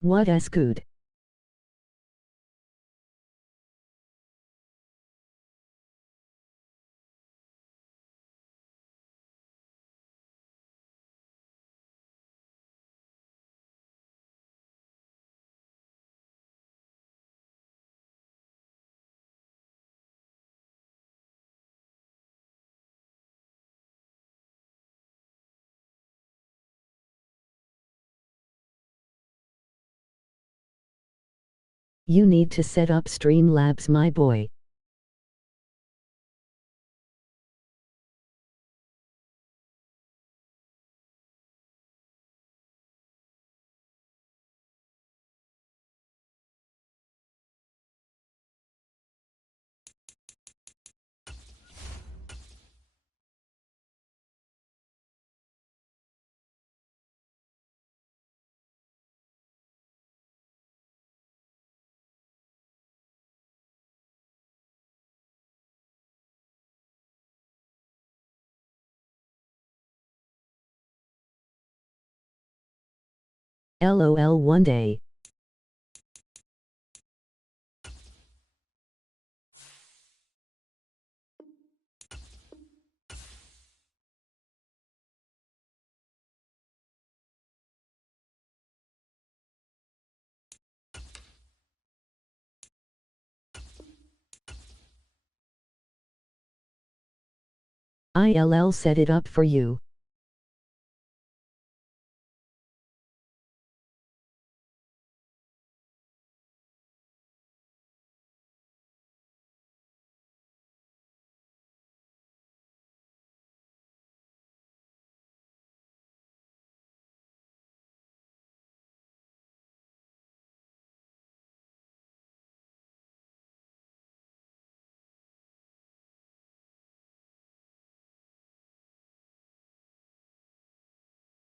What a scoot. You need to set up Streamlabs, my boy. LOL one day. ILL set it up for you.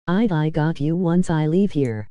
I got you once I leave here.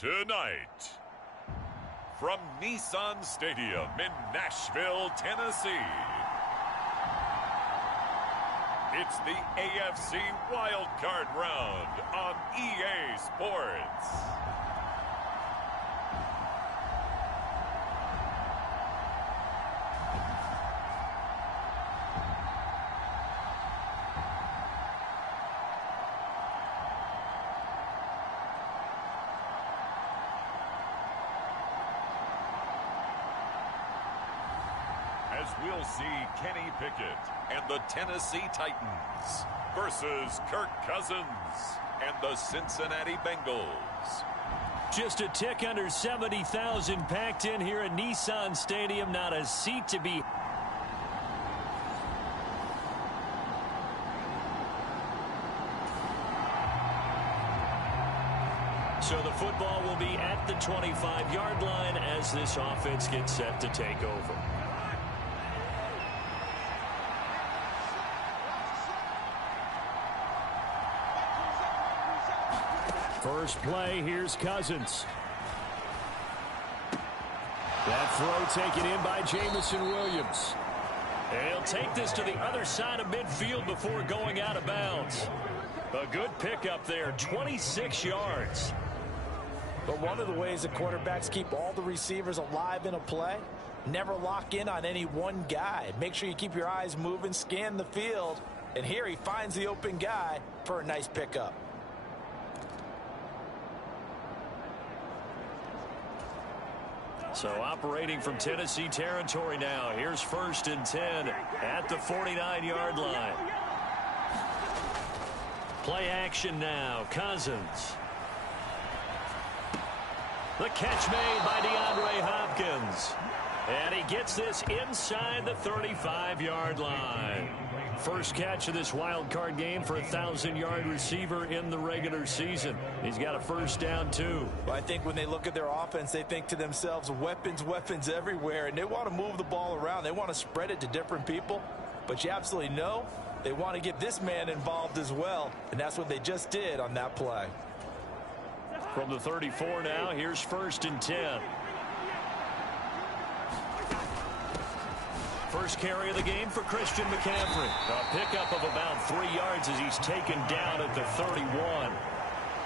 Tonight, from Nissan Stadium in Nashville, Tennessee, it's the AFC Wildcard Round on EA Sports. As we'll see Kenny Pickett and the Tennessee Titans versus Kirk Cousins and the Cincinnati Bengals. Just a tick under 70,000 packed in here at Nissan Stadium. Not a seat to be. So the football will be at the 25-yard line as this offense gets set to take over. First play, here's Cousins. That throw taken in by Jamison Williams. And he'll take this to the other side of midfield before going out of bounds. A good pickup there, 26 yards. But one of the ways the quarterbacks keep all the receivers alive in a play, never lock in on any one guy. Make sure you keep your eyes moving, scan the field. And here he finds the open guy for a nice pickup. So operating from Tennessee territory now. Here's 1st and 10 at the 49-yard line. Play action now. Cousins. The catch made by DeAndre Hopkins. And he gets this inside the 35-yard line. First catch of this wild card game for a 1,000-yard receiver in the regular season. He's got a first down, too. Well, I think when they look at their offense, they think to themselves, weapons, weapons everywhere. And they want to move the ball around. They want to spread it to different people. But you absolutely know they want to get this man involved as well. And that's what they just did on that play. From the 34 now, here's 1st and 10. First carry of the game for Christian McCaffrey. A pickup of about 3 yards as he's taken down at the 31.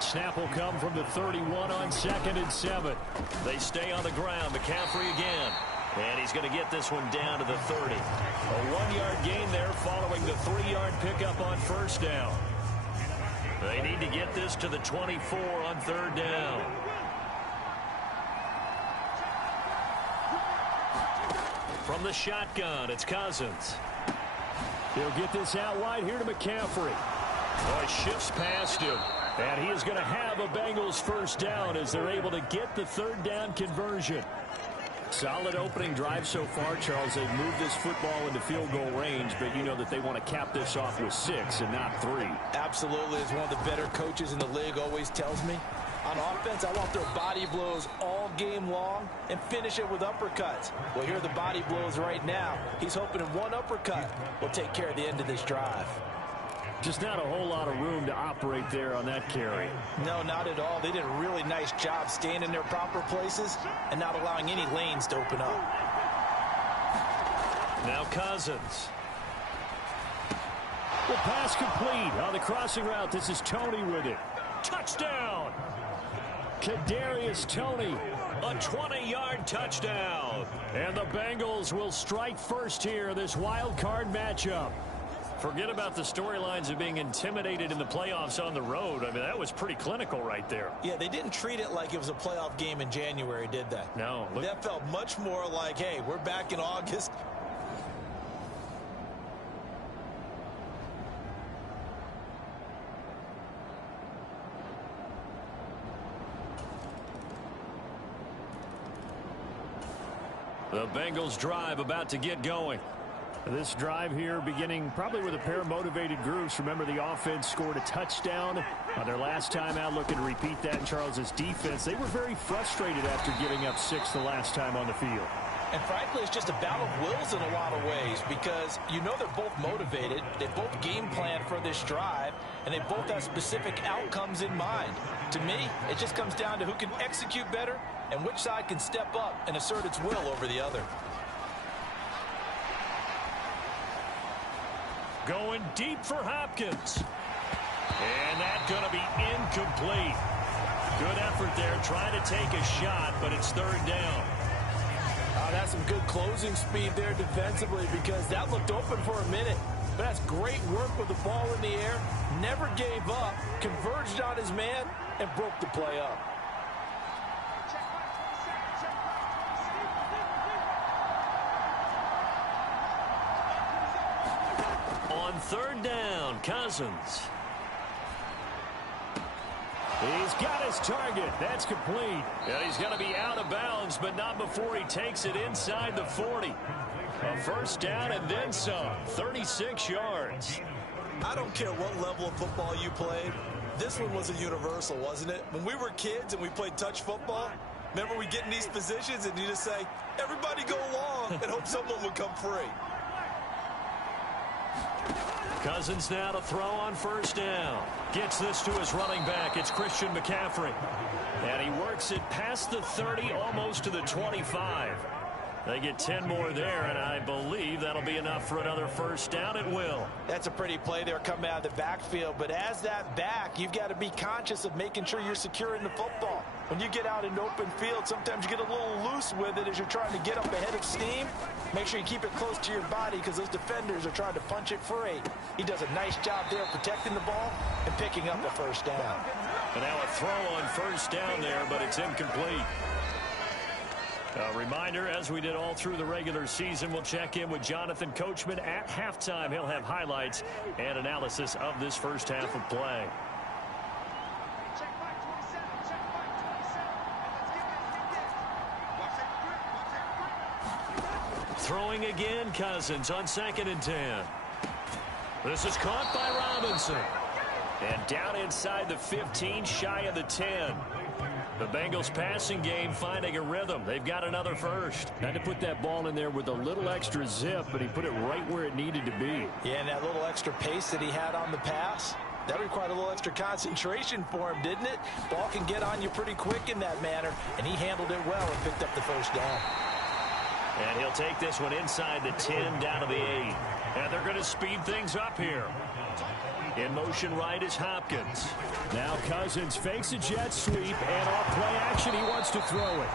Snap will come from the 31 on 2nd and 7. They stay on the ground. McCaffrey again. And he's going to get this one down to the 30. A 1-yard gain there following the 3-yard pickup on first down. They need to get this to the 24 on 3rd down. From the shotgun, it's Cousins. He'll get this out wide here to McCaffrey. Oh, he shifts past him. And he is going to have a Bengals first down as they're able to get the 3rd down conversion. Solid opening drive so far, Charles. They've moved this football into field goal range, but you know that they want to cap this off with 6 and not 3. Absolutely. As one of the better coaches in the league always tells me, on offense, I want their body blows all game long and finish it with uppercuts. Well, here are the body blows right now. He's hoping in one uppercut will take care of the end of this drive. Just not a whole lot of room to operate there on that carry. No, not at all. They did a really nice job staying in their proper places and not allowing any lanes to open up. Now Cousins. The pass complete on the crossing route. This is Tony with it. Touchdown! Kadarius Toney, a 20-yard touchdown. And the Bengals will strike first here, this wild card matchup. Forget about the storylines of being intimidated in the playoffs on the road. I mean, that was pretty clinical right there. Yeah, they didn't treat it like it was a playoff game in January, did they? No. That felt much more like, hey, we're back in August. The Bengals drive about to get going. This drive here beginning probably with a pair of motivated groups. Remember, the offense scored a touchdown on their last time out. Looking to repeat that in Charles's defense. They were very frustrated after giving up 6 the last time on the field. And frankly, it's just a battle of wills in a lot of ways because you know they're both motivated. They both game planned for this drive. and they both have specific outcomes in mind. To me, it just comes down to who can execute better and which side can step up and assert its will over the other. Going deep for Hopkins. And that's going to be incomplete. Good effort there, trying to take a shot, but it's third down. That's some good closing speed there defensively, because that looked open for a minute. But that's great work with the ball in the air. Never gave up, converged on his man, and broke the play up. On third down, Cousins. He's got his target. That's complete. And he's going to be out of bounds, but not before he takes it inside the 40. A first down and then some. 36 yards. I don't care what level of football you played. This one was a universal, wasn't it? When we were kids and we played touch football, remember we get in these positions and you just say, everybody go long, and hope someone would come free. Cousins now to throw on first down. Gets this to his running back. It's Christian McCaffrey. And he works it past the 30, almost to the 25. They get 10 more there, and I believe that'll be enough for another first down. It will. That's a pretty play there coming out of the backfield. But as that back, you've got to be conscious of making sure you're securing the football. When you get out in open field, sometimes you get a little loose with it as you're trying to get up ahead of steam. Make sure you keep it close to your body, because those defenders are trying to punch it free. He does a nice job there protecting the ball and picking up the first down. And now a throw on first down there, but it's incomplete. A reminder, as we did all through the regular season, we'll check in with Jonathan Coachman at halftime. He'll have highlights and analysis of this first half of play. Throwing again, Cousins on 2nd and 10. This is caught by Robinson. And down inside the 15, shy of the 10. The Bengals passing game finding a rhythm. They've got another first. Had to put that ball in there with a little extra zip, but he put it right where it needed to be. Yeah, and that little extra pace that he had on the pass, that required a little extra concentration for him, didn't it? Ball can get on you pretty quick in that manner, and he handled it well and picked up the first down. And he'll take this one inside the 10, down to the 8. And they're going to speed things up here. In motion right is Hopkins. Now Cousins fakes a jet sweep, and off play action, he wants to throw it.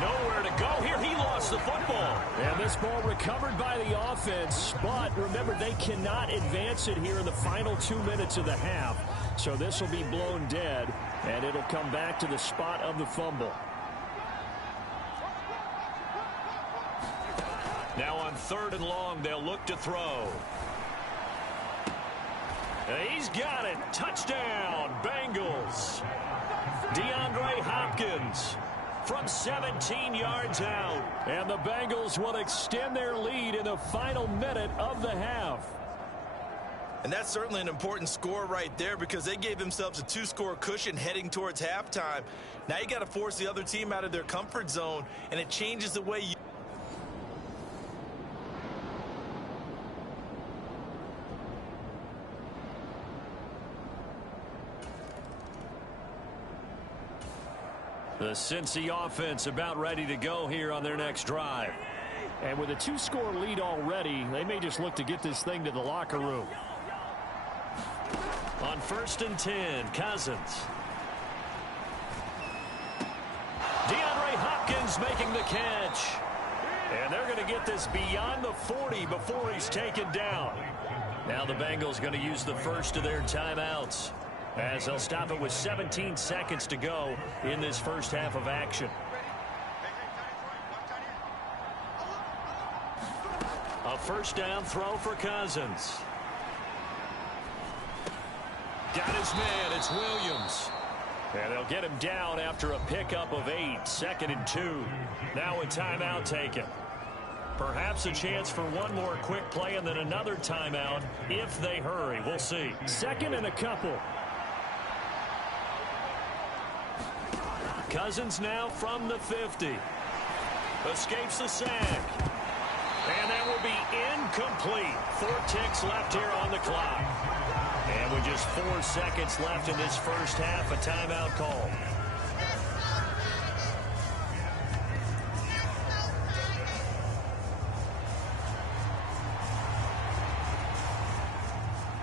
Nowhere to go here. He lost the football. And this ball recovered by the offense, but remember, they cannot advance it here in the final 2 minutes of the half. So this will be blown dead, and it'll come back to the spot of the fumble. Now on 3rd and long, they'll look to throw. He's got it. Touchdown, Bengals. DeAndre Hopkins from 17 yards out. And the Bengals will extend their lead in the final minute of the half. And that's certainly an important score right there, because they gave themselves a 2-score cushion heading towards halftime. Now you got to force the other team out of their comfort zone, and it changes the way you... The Cincy offense about ready to go here on their next drive. And with a 2-score lead already, they may just look to get this thing to the locker room. On 1st and 10, Cousins. DeAndre Hopkins making the catch. And they're going to get this beyond the 40 before he's taken down. Now the Bengals going to use the first of their timeouts, as they'll stop it with 17 seconds to go in this first half of action. A first down throw for Cousins. Got his man. It's Williams. And they'll get him down after a pickup of 8. 2nd and 2. Now a timeout taken. Perhaps a chance for one more quick play and then another timeout if they hurry. We'll see. 2nd and a couple. Cousins now from the 50. Escapes the sack. And that will be incomplete. 4 ticks left here on the clock. And with just 4 seconds left in this first half, a timeout call.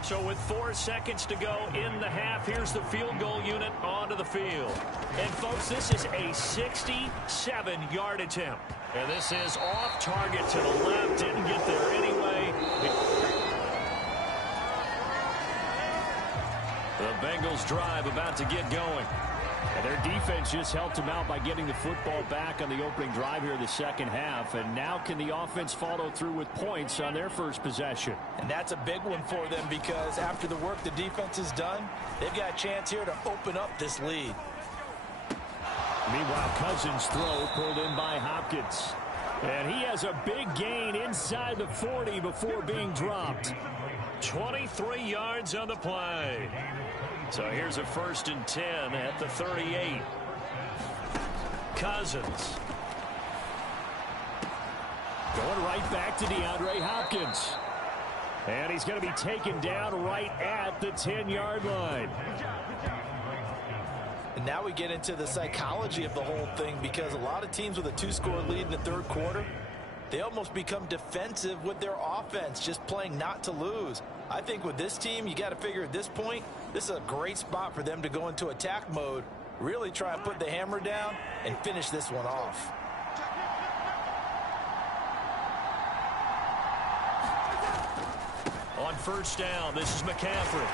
So with 4 seconds to go in the half, here's the field goal unit onto the field. And, folks, this is a 67-yard attempt. And this is off target to the left. Didn't get there anyway. The Bengals drive about to get going. And their defense just helped them out by getting the football back on the opening drive here in the second half. And now can the offense follow through with points on their first possession? And that's a big one for them because after the work the defense has done, they've got a chance here to open up this lead. Meanwhile, Cousins' throw pulled in by Hopkins. And he has a big gain inside the 40 before being dropped. 23 yards on the play. So here's a 1st and 10 at the 38. Cousins. Going right back to DeAndre Hopkins. And he's going to be taken down right at the 10-yard line. And now we get into the psychology of the whole thing because a lot of teams with a 2-score lead in the third quarter, they almost become defensive with their offense, just playing not to lose. I think with this team, you got to figure at this point, this is a great spot for them to go into attack mode, really try and put the hammer down and finish this one off. On 1st down, this is McCaffrey.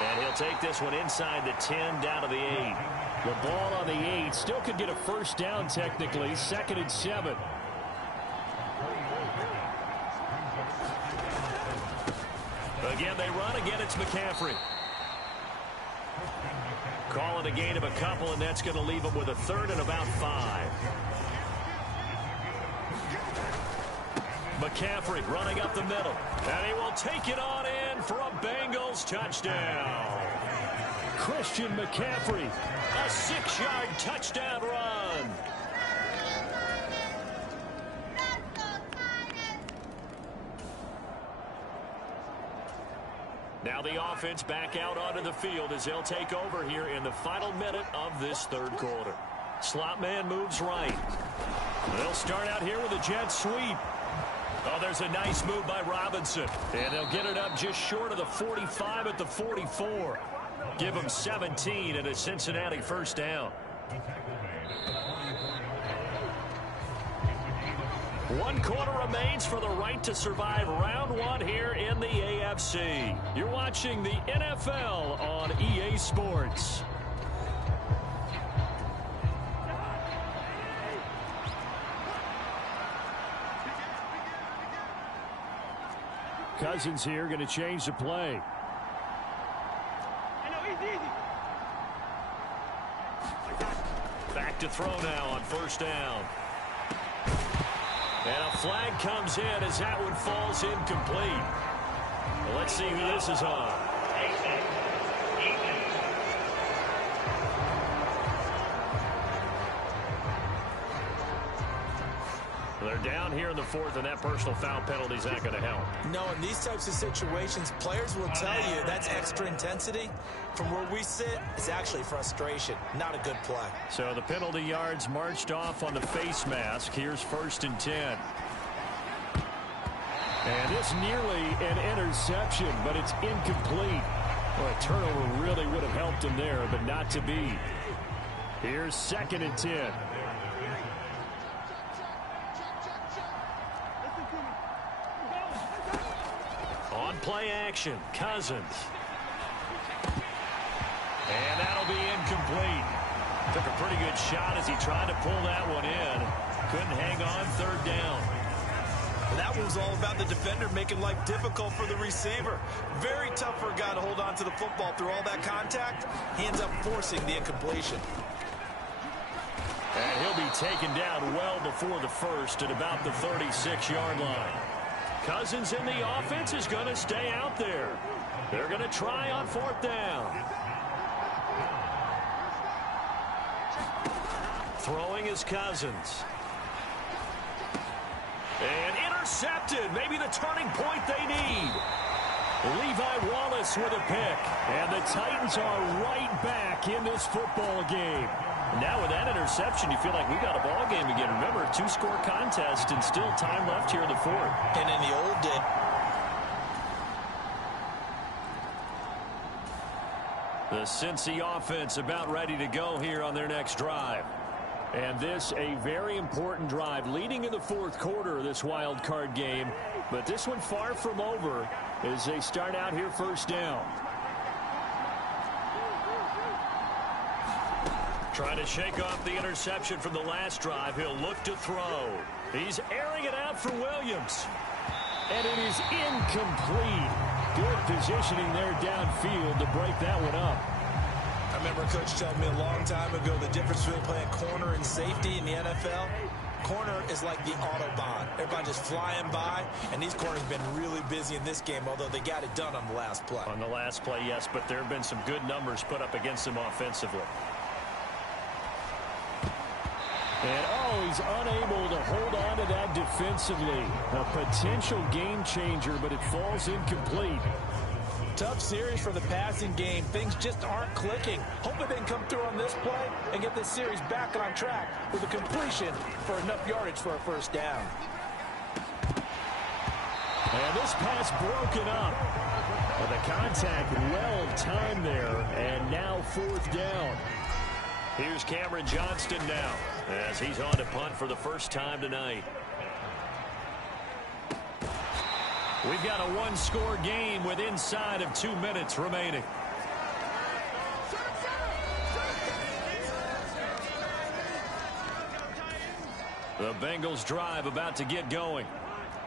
And he'll take this one inside the 10 down to the 8. The ball on the 8 still could get a 1st down technically. 2nd and 7. Again, they run. Again, it's McCaffrey. Calling a gain of a couple, and that's going to leave them with a 3rd and about 5. McCaffrey running up the middle. And he will take it on in for a Bengals touchdown. Christian McCaffrey, a 6-yard touchdown run. Now the offense back out onto the field as they'll take over here in the final minute of this third quarter. Slot man moves right. They'll start out here with a jet sweep. Oh, there's a nice move by Robinson. And they'll get it up just short of the 45 at the 44. Give them 17 and a Cincinnati 1st down. 1 quarter remains for the right to survive round 1 here in the AFC. You're watching the NFL on EA Sports. Cousins here going to change the play. Back to throw now on 1st down. And a flag comes in as that one falls incomplete. Well, let's see who this is on. They're down here in the 4th, and that personal foul penalty is not going to help. No, in these types of situations, players will tell you that's extra intensity. From where we sit, it's actually frustration, not a good play. So the penalty yards marched off on the face mask. Here's 1st and 10. And it's nearly an interception, but it's incomplete. Well, a turnover really would have helped him there, but not to be. Here's 2nd and 10. On play action, Cousins. And that'll be incomplete. Took a pretty good shot as he tried to pull that one in. Couldn't hang on 3rd down. That was all about the defender making life difficult for the receiver. Very tough for a guy to hold on to the football through all that contact. He ends up forcing the incompletion. And he'll be taken down well before the 1st at about the 36-yard line. Cousins in the offense is going to stay out there. They're going to try on 4th down. Throwing is Cousins. And intercepted. Maybe the turning point they need. Levi Wallace with a pick. And the Titans are right back in this football game. Now with that interception, you feel like we got a ball game again. Remember, 2-score contest and still time left here in the fourth. And in the old day, the Cincy offense about ready to go here on their next drive. And this a very important drive leading in the fourth quarter of this wild card game. But this one far from over as they start out here first down. Trying to shake off the interception from the last drive. He'll look to throw. He's airing it out for Williams. And it is incomplete. Good positioning there downfield to break that one up. I remember Coach telling me a long time ago the difference between playing corner and safety in the NFL. Corner is like the Autobahn. Everybody just flying by, and these corners have been really busy in this game, although they got it done on the last play. On the last play, yes, but there have been some good numbers put up against him offensively. And, oh, he's unable to hold on to that defensively. A potential game changer, but it falls incomplete. Tough series for the passing game. Things just aren't clicking. Hoping they can come through on this play and get this series back on track with a completion for enough yardage for a first down. And this pass broken up. Well, the contact well timed there, and now fourth down. Here's Cameron Johnston now as he's on to punt for the first time tonight. We've got a one-score game with inside of 2 minutes remaining. The Bengals drive about to get going.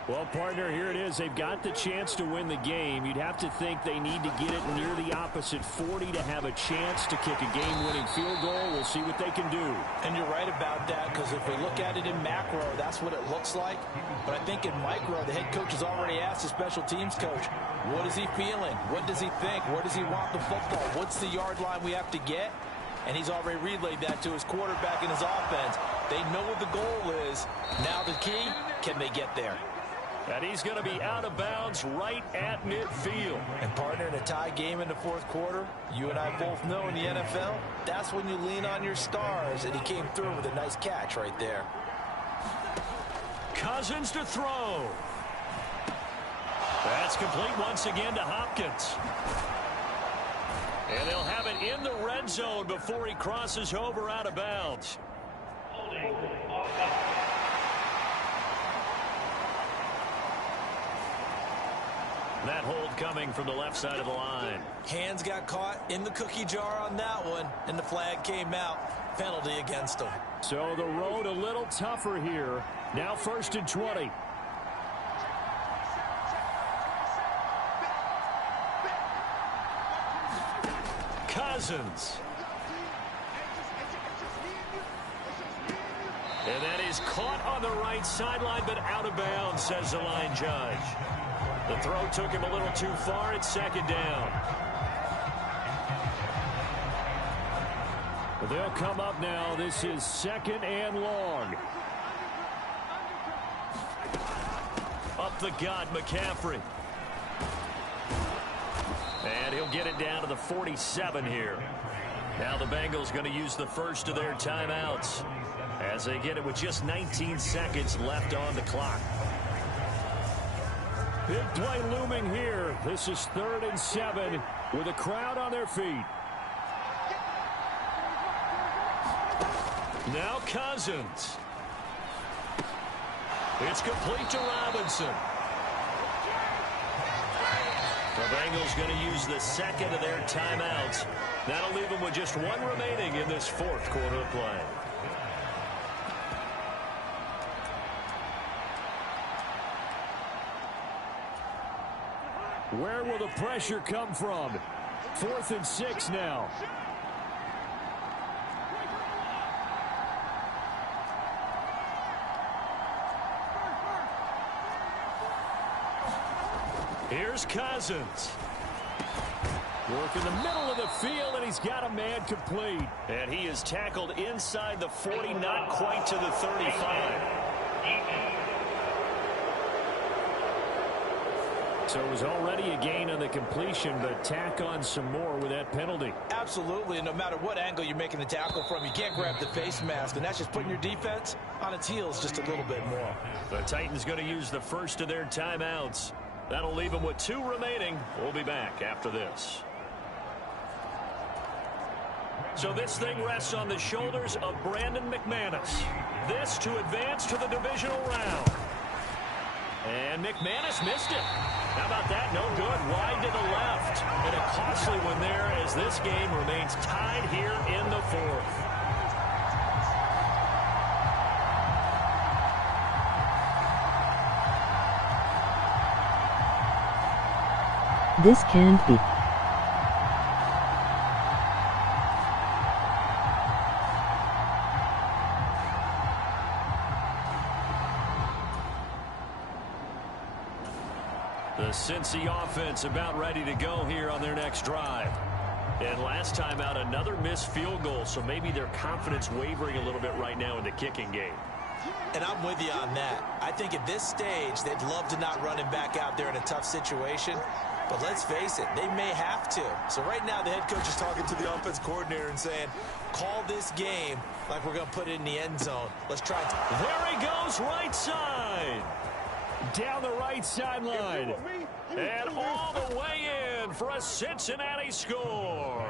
Well, partner, here it is. They've got the chance to win the game. You'd have to think they need to get it near the opposite 40 to have a chance to kick a game-winning field goal. We'll see what they can do. And you're right about that, because if we look at it in macro, that's what it looks like. But I think in micro, the head coach has already asked the special teams coach, what is he feeling? What does he think? Where does he want the football? What's the yard line we have to get? And he's already relayed that to his quarterback and his offense. They know what the goal is. Now the key, can they get there? And he's going to be out of bounds right at midfield. And partner, in a tie game in the fourth quarter, you and I both know in the NFL, that's when you lean on your stars. And he came through with a nice catch right there. Cousins to throw. That's complete once again to Hopkins. And they'll have it in the red zone before he crosses over out of bounds. That hold coming from the left side of the line. Hands got caught in the cookie jar on that one, and the flag came out. Penalty against them. So the road a little tougher here. Now 1st and 20. Cousins. And that is caught on the right sideline, but out of bounds, says the line judge. The throw took him a little too far. It's 2nd down. They'll come up now. This is 2nd and long. Up the gut, McCaffrey. And he'll get it down to the 47 here. Now the Bengals going to use the first of their timeouts as they get it with just 19 seconds left on the clock. Big play looming here. This is 3rd and 7 with a crowd on their feet. Now Cousins. It's complete to Robinson. The Bengals going to use the second of their timeouts. That'll leave them with just one remaining in this fourth quarter of play. Where will the pressure come from? 4th and 6 now. Here's Cousins. Work in the middle of the field, and he's got a man complete. And he is tackled inside the 40, not quite to the 35. So So it was already a gain on the completion, but tack on some more with that penalty. Absolutely, and no matter what angle you're making the tackle from, you can't grab the face mask, and that's just putting your defense on its heels just a little bit more. The Titans going to use the first of their timeouts. That'll leave them with 2 remaining. We'll be back after this. So this thing rests on the shoulders of Brandon McManus. This to advance to the divisional round. And McManus missed it. How about that? No good. Wide to the left. And a costly one there as this game remains tied here in the 4th. This can't be. The Cincy offense about ready to go here on their next drive. And last time out, another missed field goal, so maybe their confidence wavering a little bit right now in the kicking game. And I'm with you on that. I think at this stage, they'd love to not run him back out there in a tough situation. But let's face it, they may have to. So right now, the head coach is talking to the offense coordinator and saying, call this game like we're going to put it in the end zone. Let's try it. There he goes, right side. Down the right sideline. And all the way in for a Cincinnati score.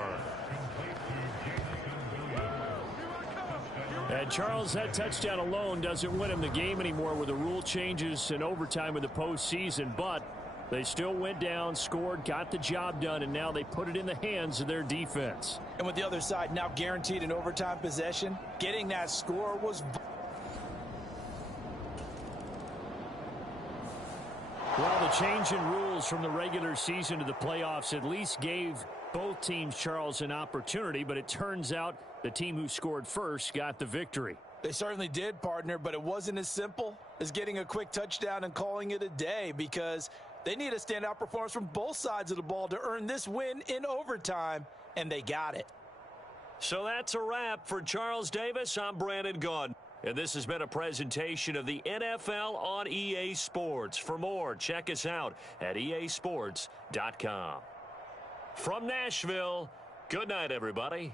And Charles, that touchdown alone doesn't win him the game anymore with the rule changes and overtime in the postseason. But they still went down, scored, got the job done, and now they put it in the hands of their defense. And with the other side now guaranteed an overtime possession, getting that score was... Well, the change in rules from the regular season to the playoffs at least gave both teams, Charles, an opportunity, but it turns out the team who scored first got the victory. They certainly did, partner, but it wasn't as simple as getting a quick touchdown and calling it a day because they need a standout performance from both sides of the ball to earn this win in overtime, and they got it. So that's a wrap for Charles Davis. I'm Brandon Gaudin. And this has been a presentation of the NFL on EA Sports. For more, check us out at easports.com. From Nashville, good night, everybody.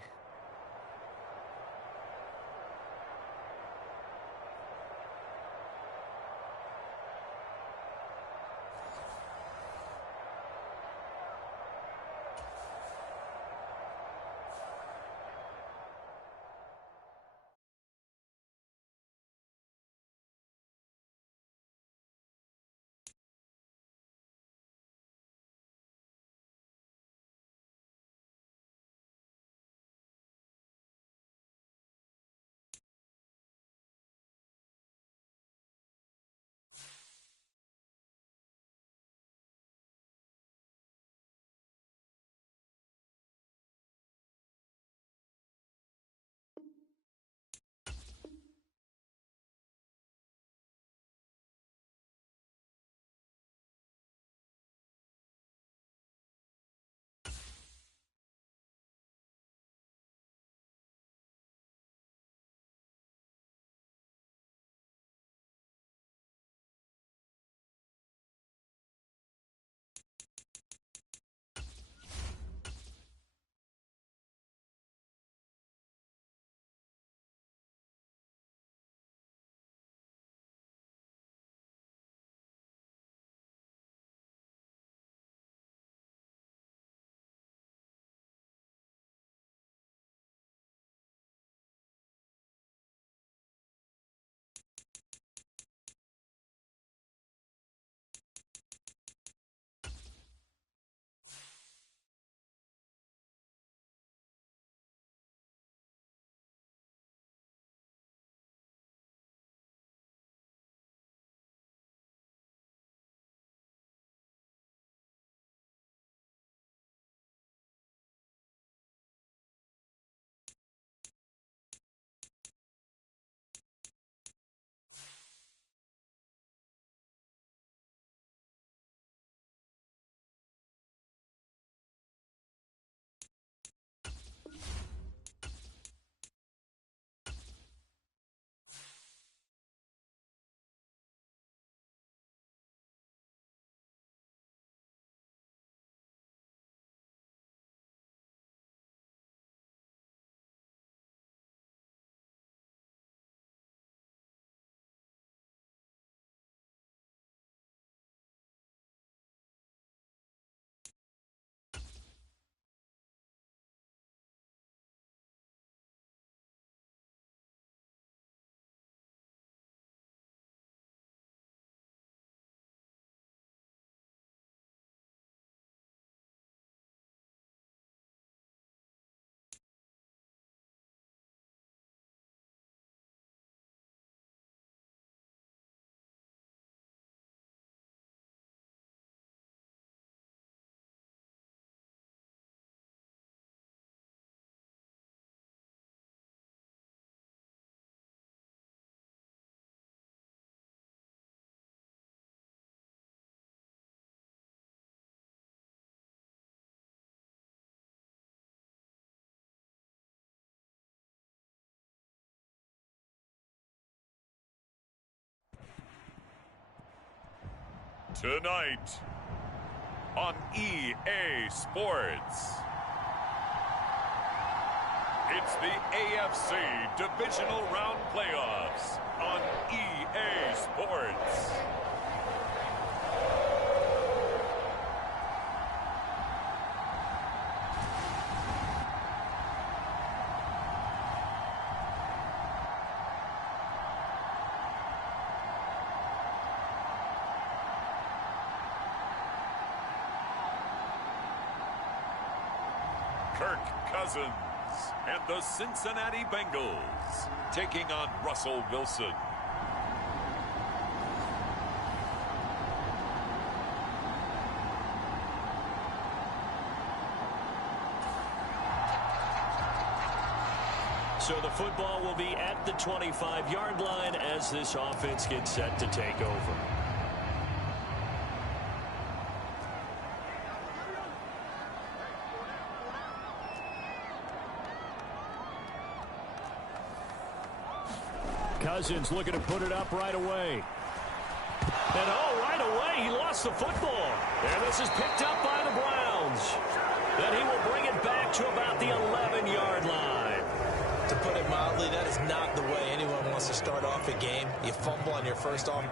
Tonight on EA Sports, it's the AFC Divisional Round Playoffs on EA Sports. Kirk Cousins and the Cincinnati Bengals taking on Russell Wilson. So the football will be at the 25-yard line as this offense gets set to take over. Cousins looking to put it up right away. And right away he lost the football. And this is picked up by the Browns. Then he will bring it back to about the 11-yard line. To put it mildly, that is not the way anyone wants to start off a game. You fumble on your first off.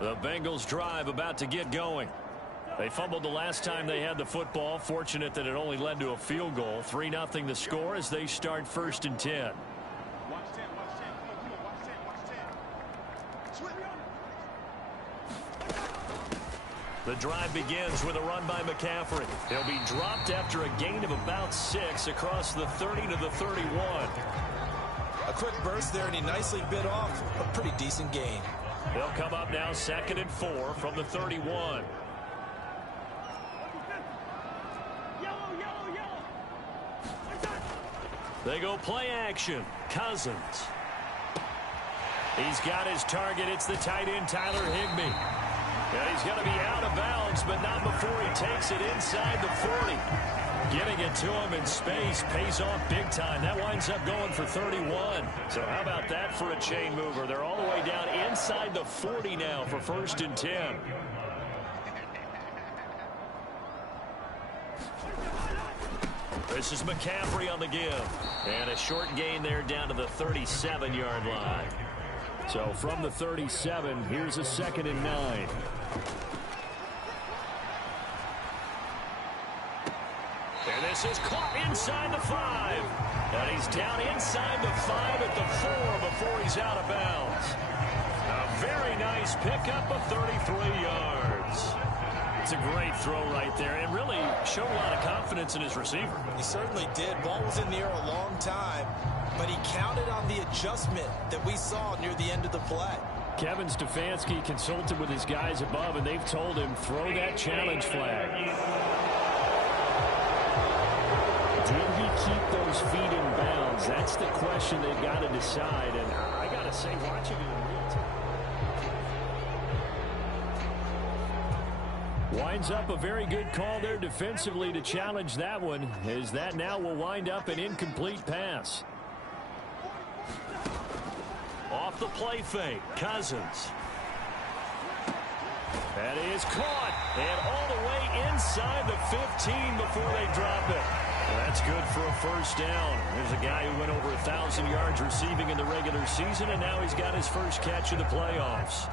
The Bengals drive about to get going. They fumbled the last time they had the football. Fortunate that it only led to a field goal. 3-0 the score as they start 1st and 10. The drive begins with a run by McCaffrey. He'll be dropped after a gain of about 6 across the 30 to the 31. A quick burst there, and he nicely bit off a pretty decent gain. They'll come up now 2nd and 4 from the 31. They go play action. Cousins. He's got his target. It's the tight end, Tyler Higbee. Yeah, he's going to be out of bounds, but not before he takes it inside the 40. Getting it to him in space pays off big time. That winds up going for 31. So how about that for a chain mover? They're all the way down inside the 40 now for 1st and 10. This is McCaffrey on the give. And a short gain there down to the 37-yard line. So from the 37, here's a 2nd and 9. And this is caught inside the 5. And he's down inside the 5 at the 4 before he's out of bounds. A very nice pickup of 33 yards. It's a great throw right there, and really showed a lot of confidence in his receiver. He certainly did. Ball was in the air a long time, but he counted on the adjustment that we saw near the end of the play. Kevin Stefanski consulted with his guys above, and they've told him, throw that challenge flag. Did he keep those feet in bounds? That's the question they've got to decide, and I got to say, watching it in real time. Winds up a very good call there defensively to challenge that one, as that now will wind up an incomplete pass. Off the play fake, Cousins. That is caught, and all the way inside the 15 before they drop it. Well, that's good for a 1st down. There's a guy who went over 1,000 yards receiving in the regular season, and now he's got his first catch of the playoffs.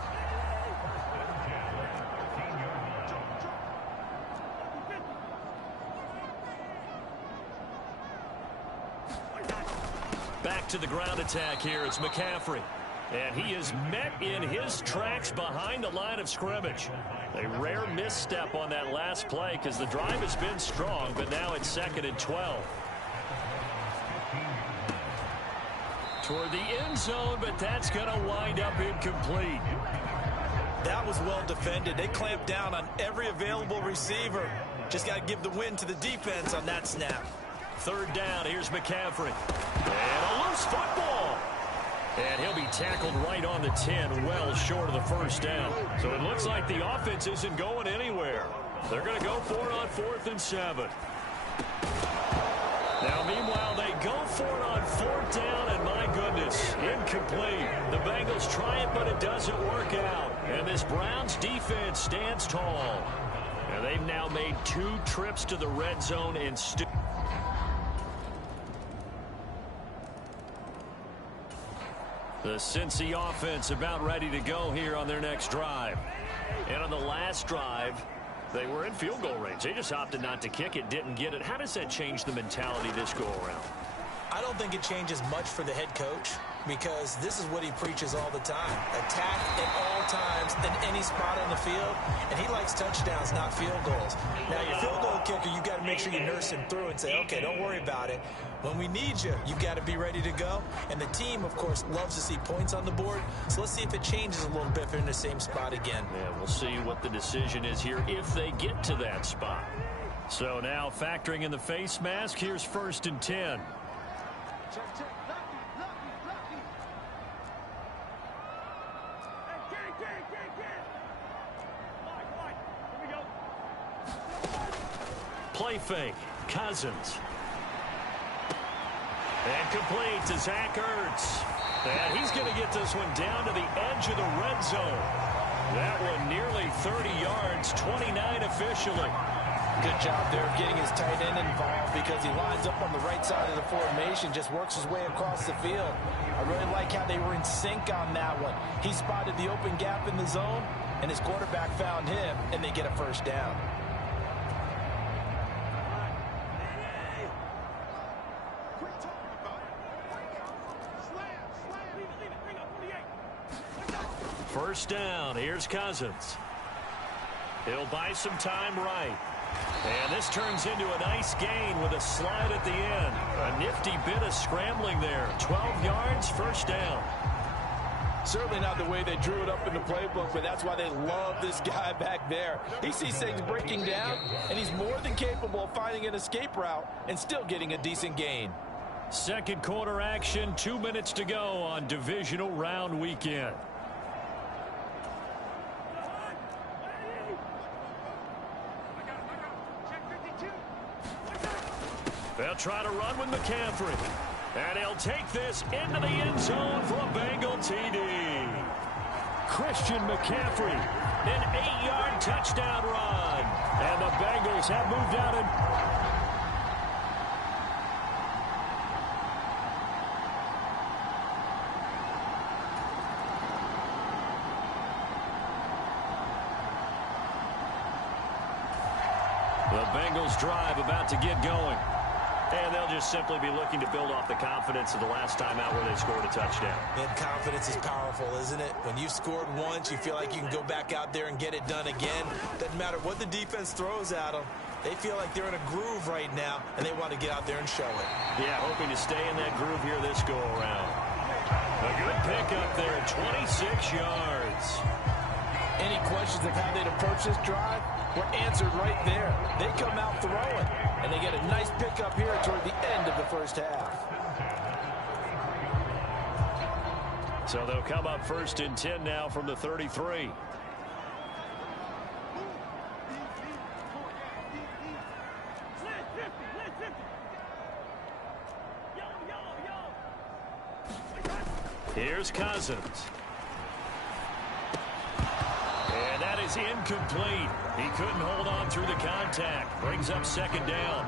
Back to the ground attack here. It's McCaffrey. And he is met in his tracks behind the line of scrimmage. A rare misstep on that last play because the drive has been strong, but now it's 2nd and 12. Toward the end zone, but that's going to wind up incomplete. That was well defended. They clamped down on every available receiver. Just got to give the win to the defense on that snap. 3rd down. Here's McCaffrey. And a loose football. And he'll be tackled right on the 10, well short of the 1st down. So it looks like the offense isn't going anywhere. They're going to go for it on 4th and 7. Now, meanwhile, they go for it on 4th down, and my goodness, doesn't work out. And this Browns defense stands tall. And they've now made 2 trips to the red zone and the Cincy offense about ready to go here on their next drive. And on the last drive, they were in field goal range. They just opted not to kick it, didn't get it. How does that change the mentality this go around? I don't think it changes much for the head coach, because this is what he preaches all the time. Attack at all times in any spot on the field, and he likes touchdowns, not field goals. Now, your field goal kicker, you've got to make sure you nurse him through and say, okay, don't worry about it. When we need you, you've got to be ready to go. And the team, of course, loves to see points on the board, so let's see if it changes a little bit if they're in the same spot again. Yeah, we'll see what the decision is here if they get to that spot. So now factoring in the face mask, here's 1st and 10. Play fake. Cousins. And complete to Zach Ertz. And he's going to get this one down to the edge of the red zone. That one nearly 30 yards, 29 officially. Good job there of getting his tight end involved, because he lines up on the right side of the formation, just works his way across the field. I really like how they were in sync on that one. He spotted the open gap in the zone, and his quarterback found him, and they get a first down. First down, here's Cousins. He'll buy some time right. And this turns into a nice gain with a slide at the end. A nifty bit of scrambling there. 12 yards, first down. Certainly not the way they drew it up in the playbook, but that's why they love this guy back there. He sees things breaking down, and he's more than capable of finding an escape route and still getting a decent gain. Second quarter action, 2 minutes to go on divisional round weekend. They'll try to run with McCaffrey. And he'll take this into the end zone for a Bengal TD. Christian McCaffrey, an 8-yard touchdown run. And the Bengals have moved out and the Bengals drive about to get going. And they'll just simply be looking to build off the confidence of the last time out where they scored a touchdown. And confidence is powerful, isn't it? When you've scored once, you feel like you can go back out there and get it done again. Doesn't matter what the defense throws at them. They feel like they're in a groove right now, and they want to get out there and show it. Yeah, hoping to stay in that groove here this go-around. A good pickup there, 26 yards. Any questions of how they'd approach this drive were answered right there. They come out throwing, and they get a nice pickup here toward the end of the first half. So they'll come up 1st and 10 now from the 33. Here's Cousins. And that is incomplete. He couldn't hold on through the contact. Brings up 2nd down.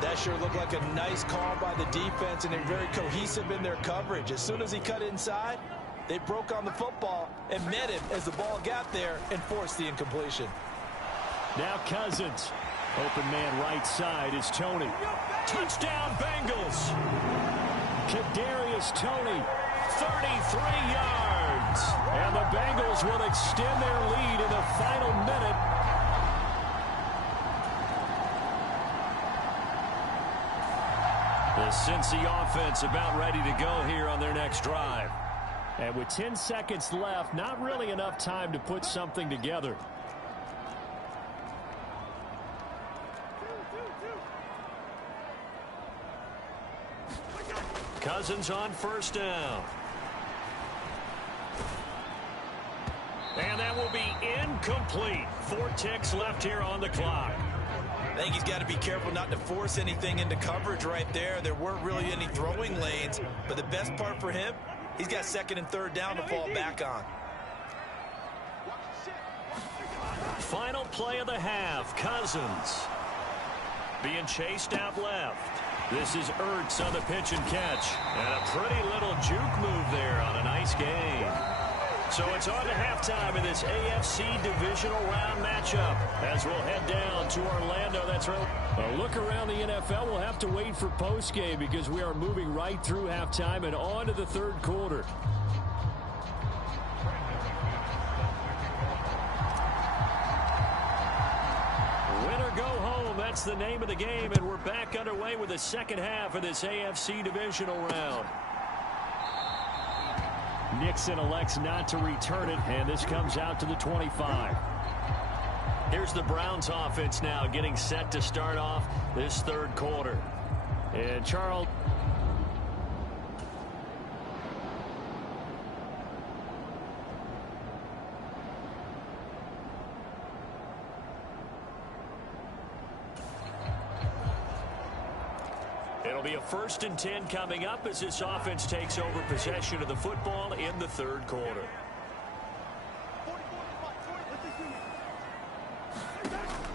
That sure looked like a nice call by the defense, and they're very cohesive in their coverage. As soon as he cut inside, they broke on the football and met him as the ball got there and forced the incompletion. Now Cousins. Open man right side is Tony. Touchdown Bengals. Kadarius Toney, 33 yards. And the Bengals will extend their lead in the final minute. The Cincy offense about ready to go here on their next drive. And with 10 seconds left, not really enough time to put something together. Cousins on 1st down. And that will be incomplete. 4 ticks left here on the clock. I think he's got to be careful not to force anything into coverage right there. There weren't really any throwing lanes, but the best part for him, he's got 2nd and 3rd down to fall back on. Final play of the half. Cousins being chased out left. This is Ertz on the pitch and catch. And a pretty little juke move there on a nice gain. So it's on to halftime in this AFC divisional round matchup as we'll head down to Orlando. That's right. A look around the NFL. We'll have to wait for postgame because we are moving right through halftime and on to the third quarter. Win or go home, that's the name of the game, and we're back underway with the second half of this AFC divisional round. Nixon elects not to return it, and this comes out to the 25. Here's the Browns offense now getting set to start off this third quarter. And Charles. It'll be a 1st and 10 coming up as this offense takes over possession of the football in the third quarter.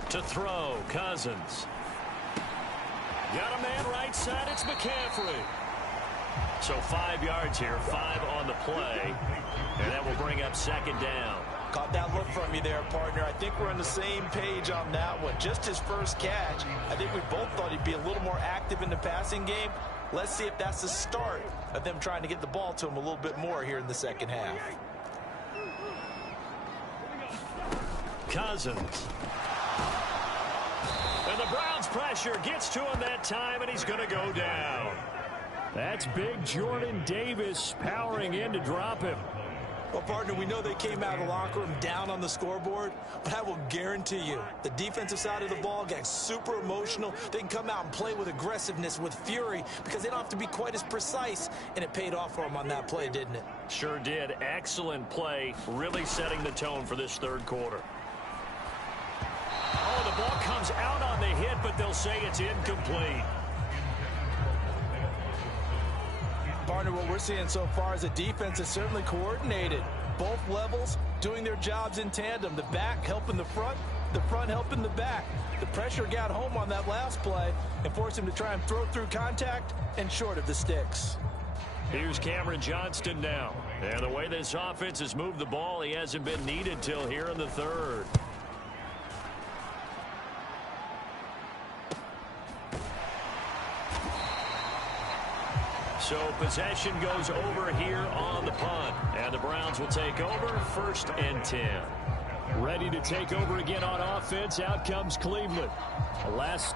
To throw, Cousins. Got a man right side, it's McCaffrey. So 5 yards here, 5 on the play. And that will bring up second down. Caught that look from you there, partner. I think we're on the same page on that one. Just his first catch. I think we both thought he'd be a little more active in the passing game. Let's see if that's the start of them trying to get the ball to him a little bit more here in the second half. Cousins. And the Browns pressure gets to him that time, and he's going to go down. That's big Jordan Davis powering in to drop him. Well, partner, we know they came out of the locker room down on the scoreboard, but I will guarantee you the defensive side of the ball got super emotional. They can come out and play with aggressiveness, with fury, because they don't have to be quite as precise, and it paid off for them on that play, didn't it? Sure did. Excellent play, really setting the tone for this third quarter. Oh, the ball comes out on the hit, but they'll say it's incomplete. Partner, what we're seeing so far is a defense is certainly coordinated. Both levels doing their jobs in tandem. The back helping the front helping the back. The pressure got home on that last play and forced him to try and throw through contact and short of the sticks. Here's Cameron Johnston now. And the way this offense has moved the ball, he hasn't been needed till here in the third. So possession goes over here on the punt. And the Browns will take over 1st and 10. Ready to take over again on offense. Out comes Cleveland. Last.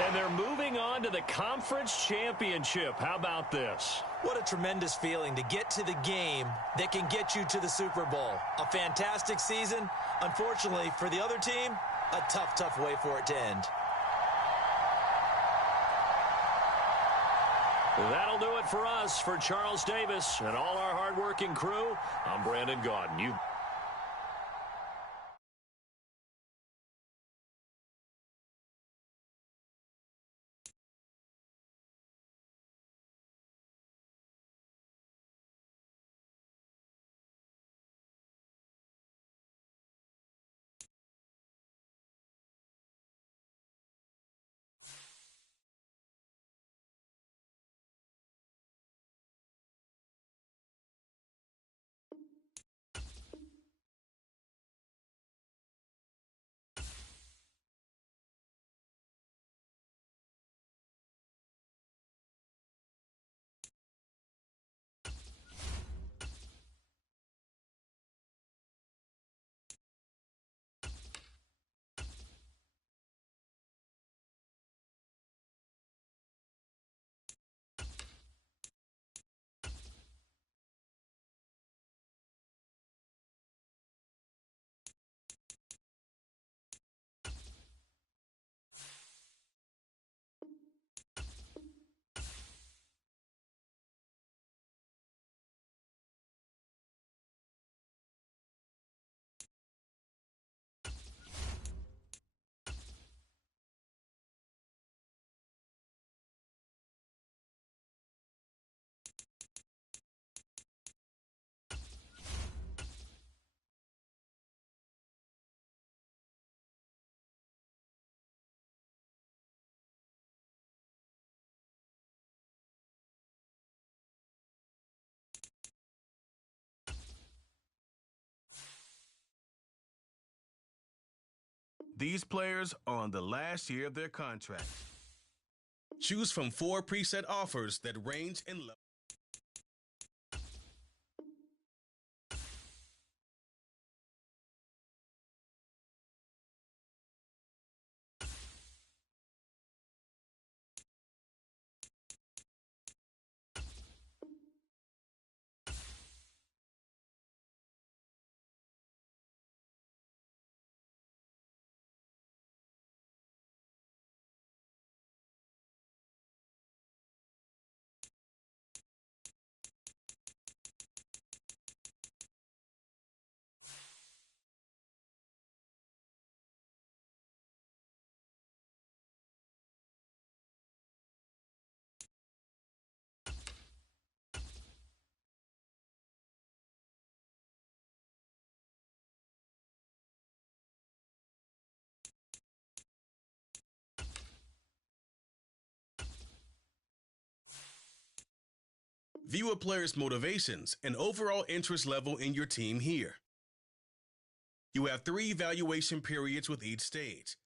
And they're moving on to the conference championship. How about this? What a tremendous feeling to get to the game that can get you to the Super Bowl. A fantastic season. Unfortunately, for the other team, a tough, tough way for it to end. That'll do it for us. For Charles Davis and all our hardworking crew, I'm Brandon Gaudin. These players are on the last year of their contract. Choose from 4 preset offers that range in level. View a player's motivations and overall interest level in your team here. You have 3 evaluation periods with each stage.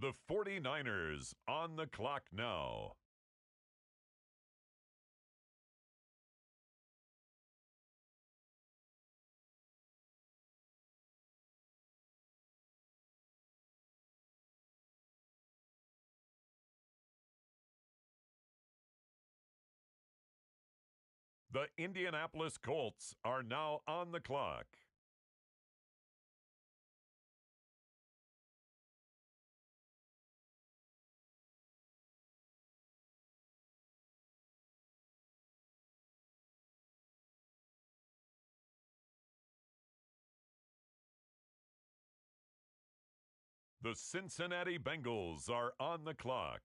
The 49ers on the clock now. The Indianapolis Colts are now on the clock. The Cincinnati Bengals are on the clock.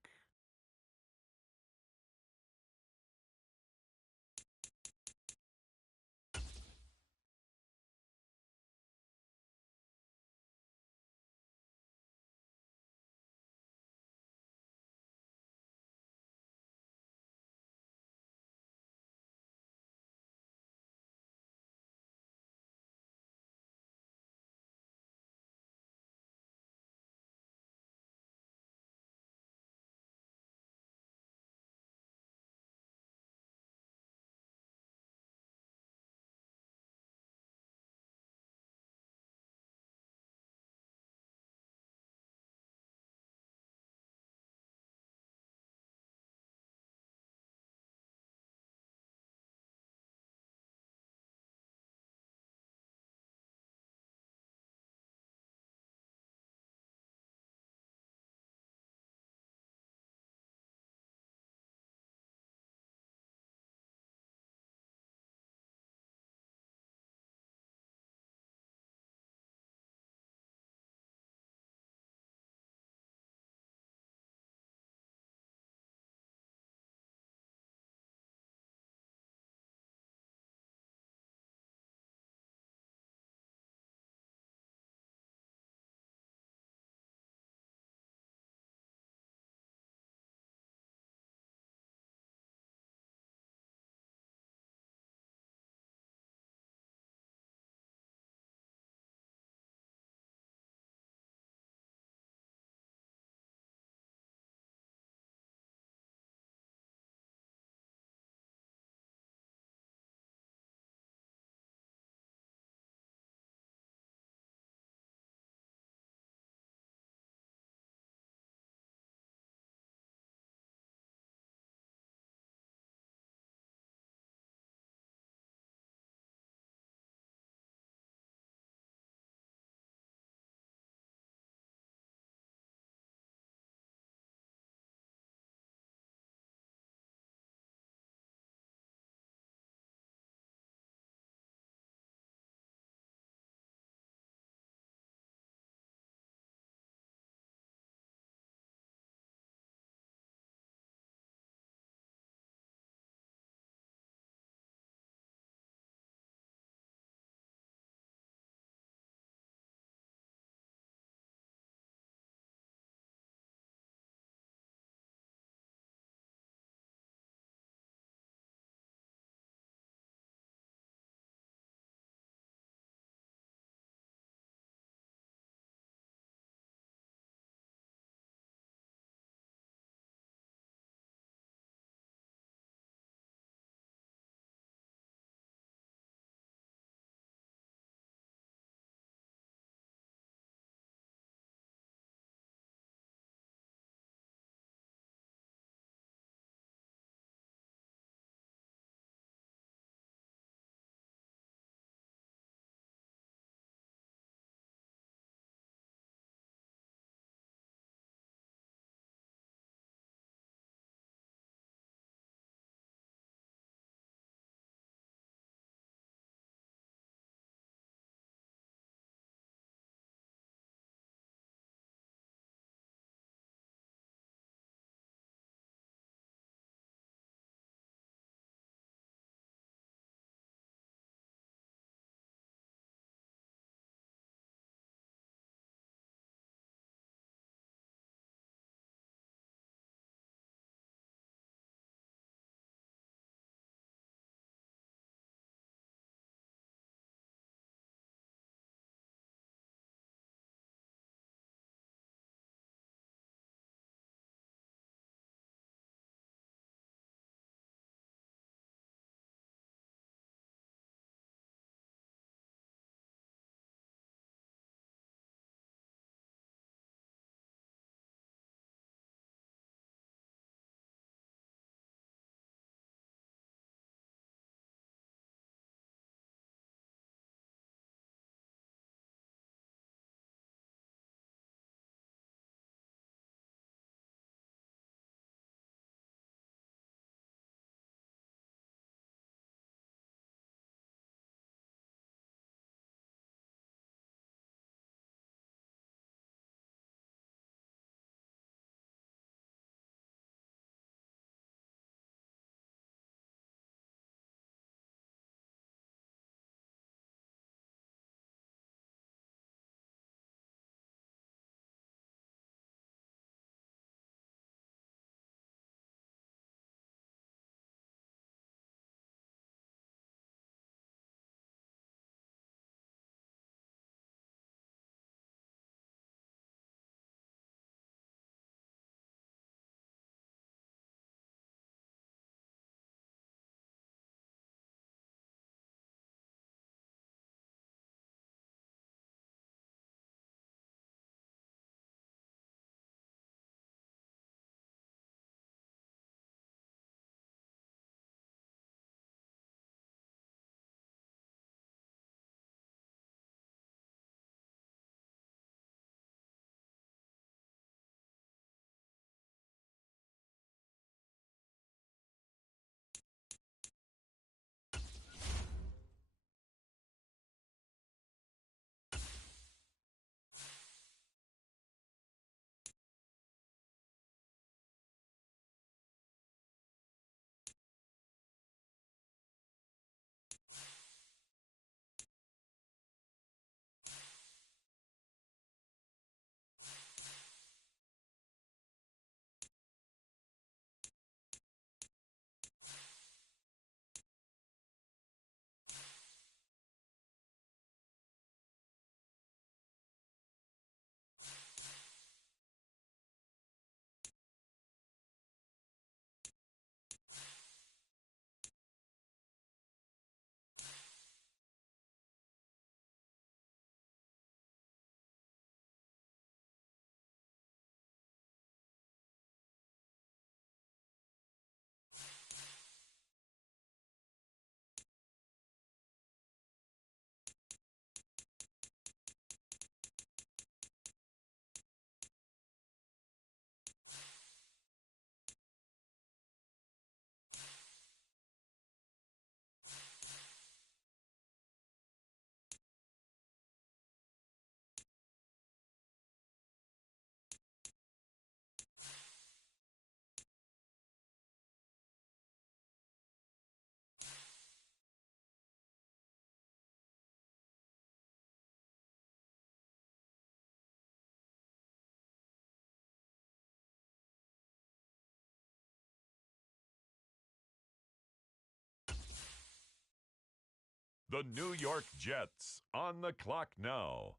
The New York Jets on the clock now.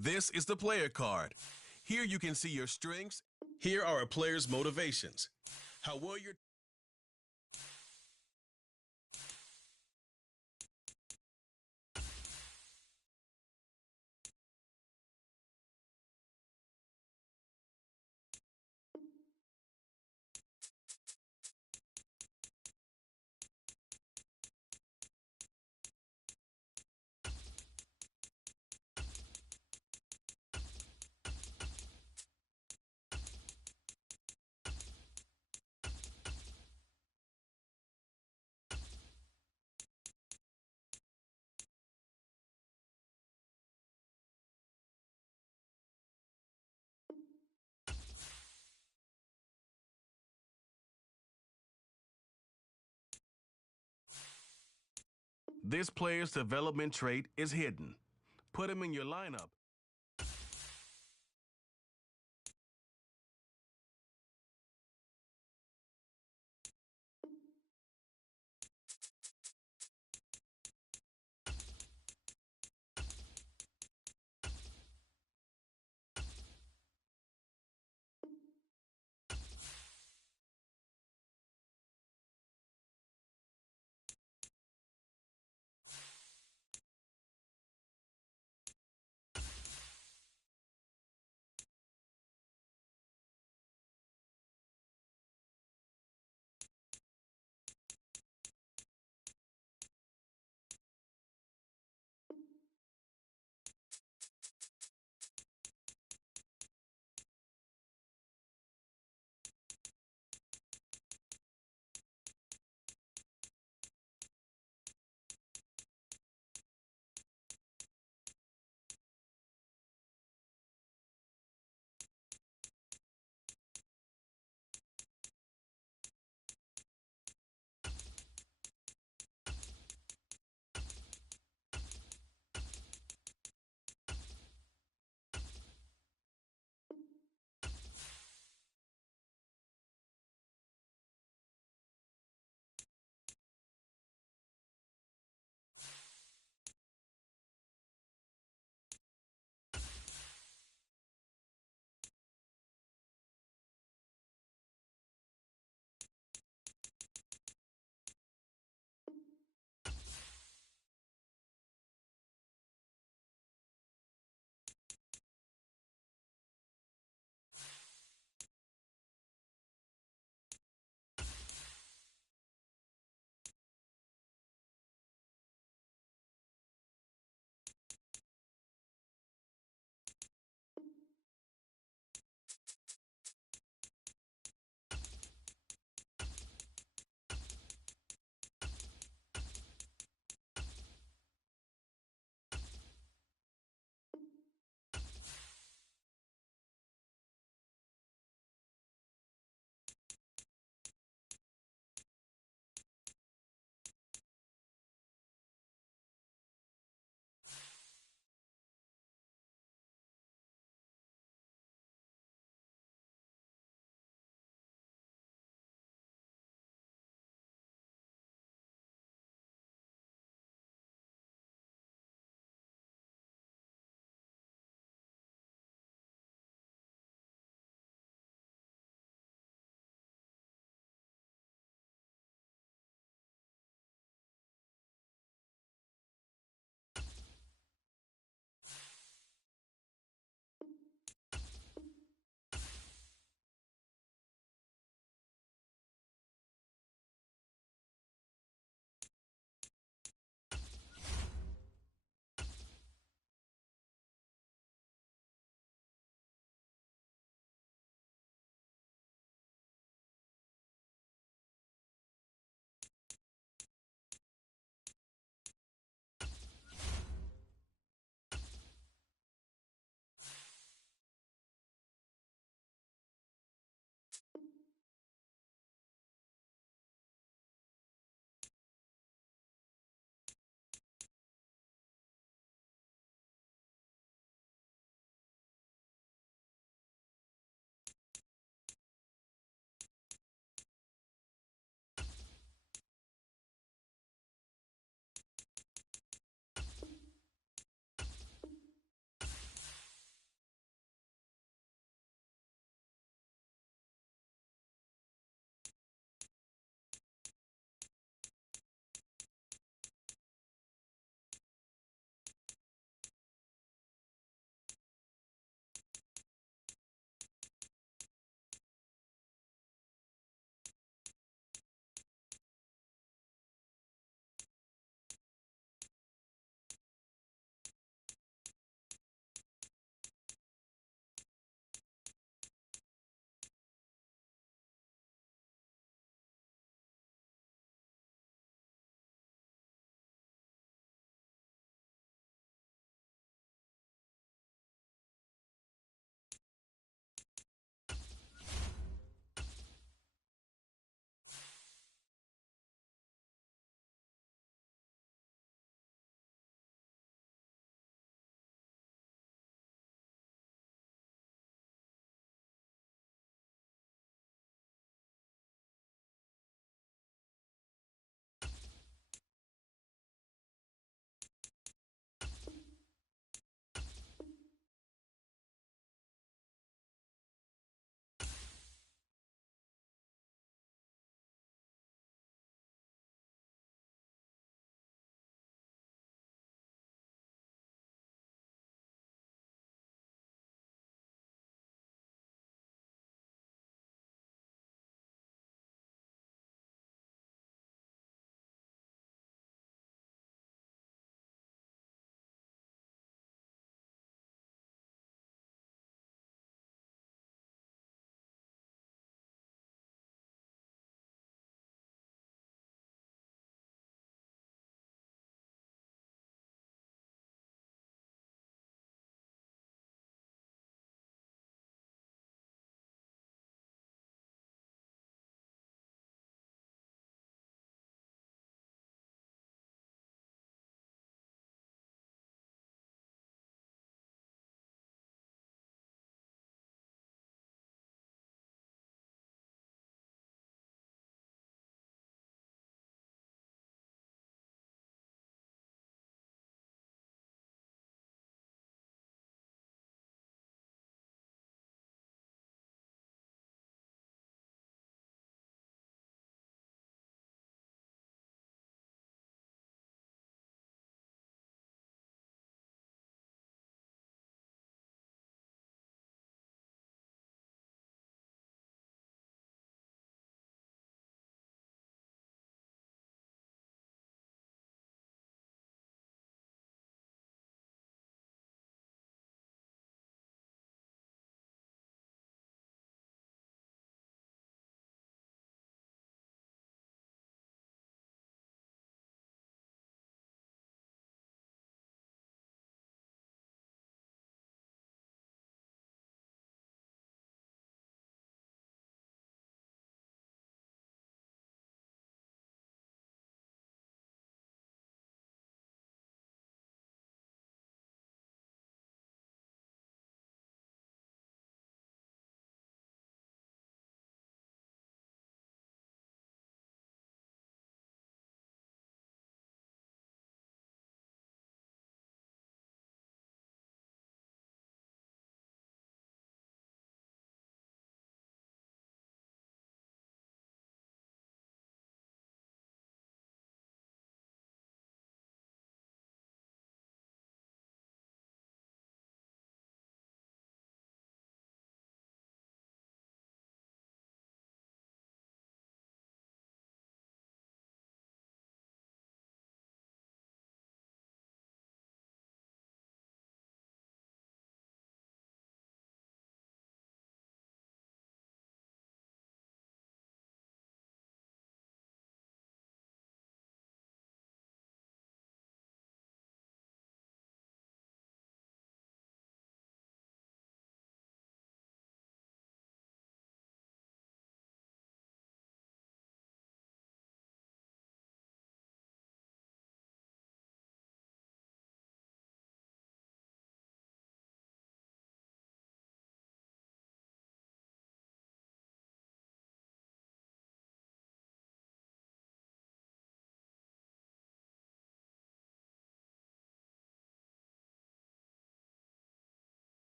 This is the player card. Here you can see your strengths. Here are a player's motivations. How well your This player's development trait is hidden. Put him in your lineup.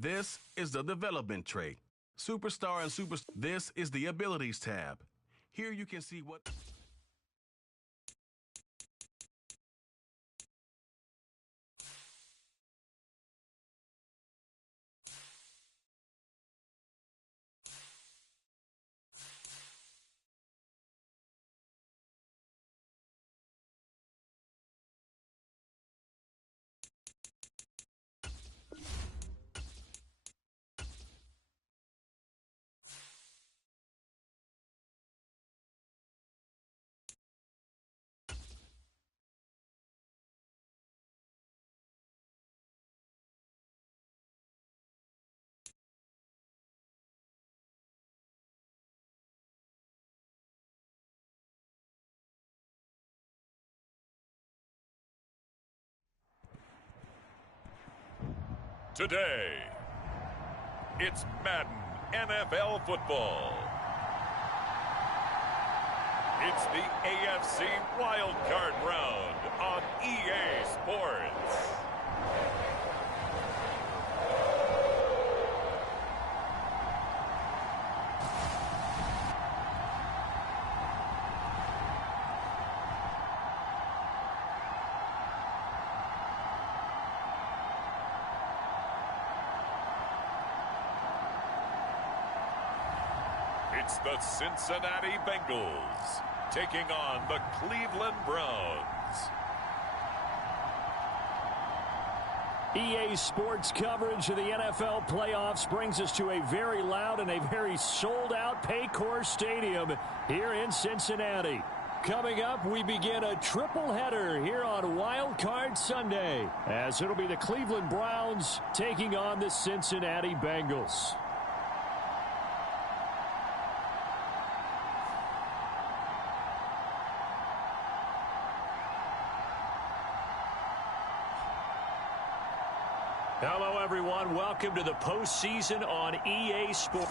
This is the development tray. Superstar and superstar. This is the abilities tab. Here you can see what... Today, it's Madden NFL football. It's the AFC wildcard round on EA Sports. It's the Cincinnati Bengals taking on the Cleveland Browns. EA Sports coverage of the NFL playoffs brings us to a very loud and a very sold-out Paycor Stadium here in Cincinnati. Coming up, we begin a triple header here on Wild Card Sunday, as it'll be the Cleveland Browns taking on the Cincinnati Bengals. Hello, everyone. Welcome to the postseason on EA Sports.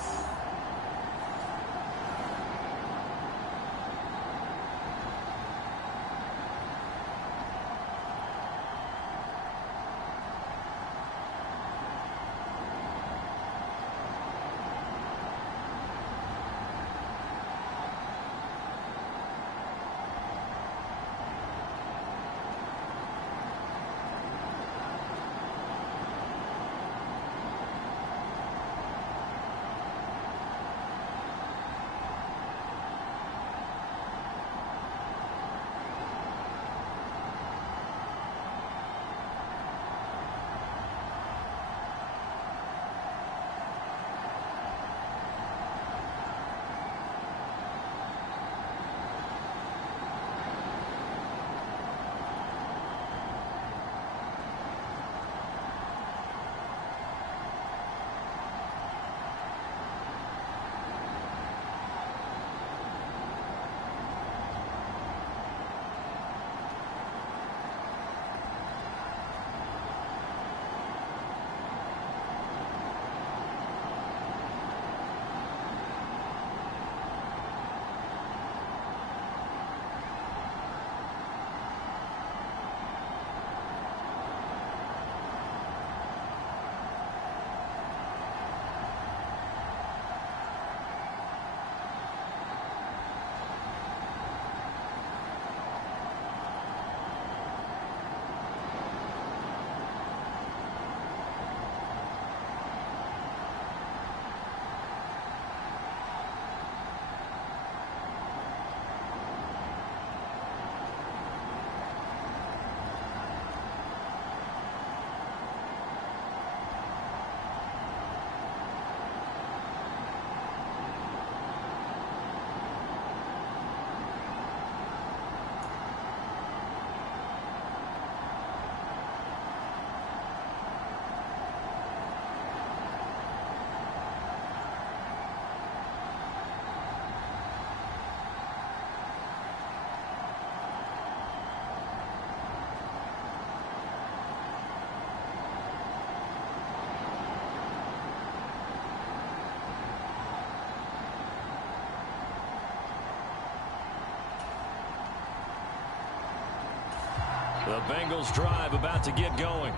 The Bengals drive about to get going.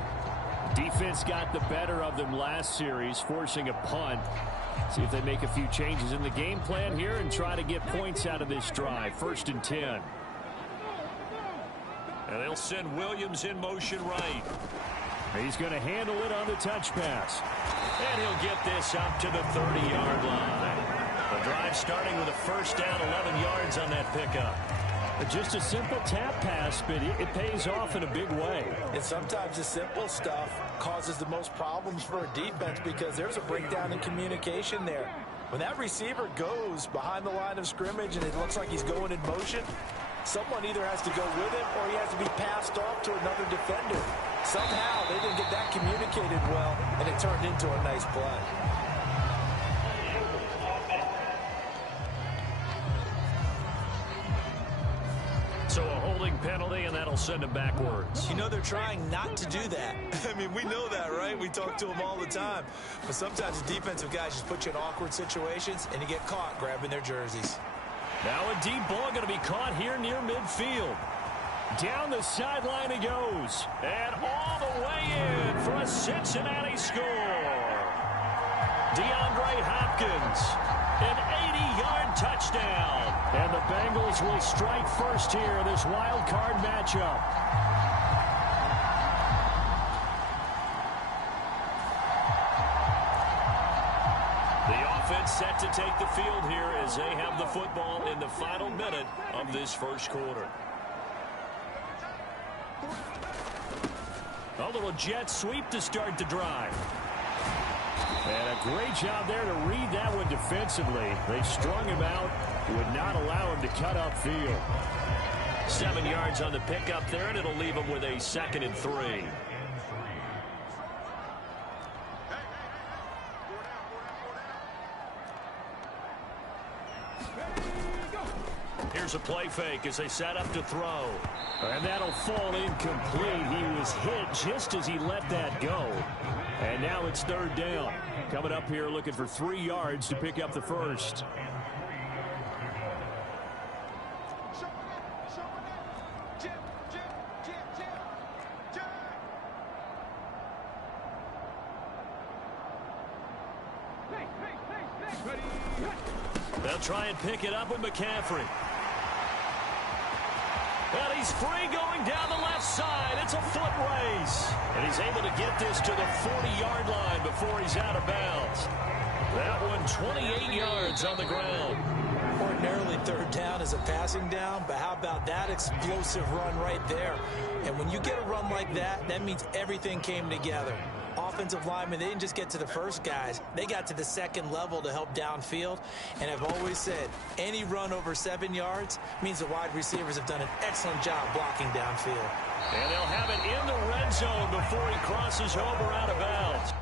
Defense got the better of them last series, forcing a punt. See if they make a few changes in the game plan here and try to get points out of this drive. 1st and 10. And they'll send Williams in motion right. He's going to handle it on the touch pass. And he'll get this up to the 30-yard line. The drive starting with a first down, 11 yards on that pickup. Just a simple tap pass, but it pays off in a big way. And sometimes the simple stuff causes the most problems for a defense because there's a breakdown in communication there. When that receiver goes behind the line of scrimmage and it looks like he's going in motion, someone either has to go with him or he has to be passed off to another defender. Somehow they didn't get that communicated well, and it turned into a nice play. So a holding penalty, and that'll send him backwards. You know they're trying not to do that. I mean, we know that, right? We talk to them all the time. But sometimes the defensive guys just put you in awkward situations, and you get caught grabbing their jerseys. Now a deep ball going to be caught here near midfield. Down the sideline it goes. And all the way in for a Cincinnati score. DeAndre Hopkins, an 80-yard touchdown. And the Bengals will strike first here in this wild card matchup. The offense set to take the field here as they have the football in the final minute of this first quarter. A little jet sweep to start the drive. And a great job there to read that one defensively. They strung him out, would not allow him to cut upfield. 7 yards on the pickup there, and it'll leave him with a 2nd and 3. Here's a play fake as they set up to throw. And that'll fall incomplete. He was hit just as he let that go. And now it's 3rd down. Coming up here looking for 3 yards to pick up the first. They'll try and pick it up with McCaffrey. And he's free going down the left side. It's a foot race. And he's able to get this to the 40-yard line before he's out of bounds. That one 28 yards on the ground. Ordinarily 3rd down is a passing down, but how about that explosive run right there? And when you get a run like that, that means everything came together. Offensive linemen, they didn't just get to the first guys. They got to the 2nd level to help downfield. And I've always said, any run over 7 yards means the wide receivers have done an excellent job blocking downfield. And they'll have it in the red zone before he crosses over out of bounds.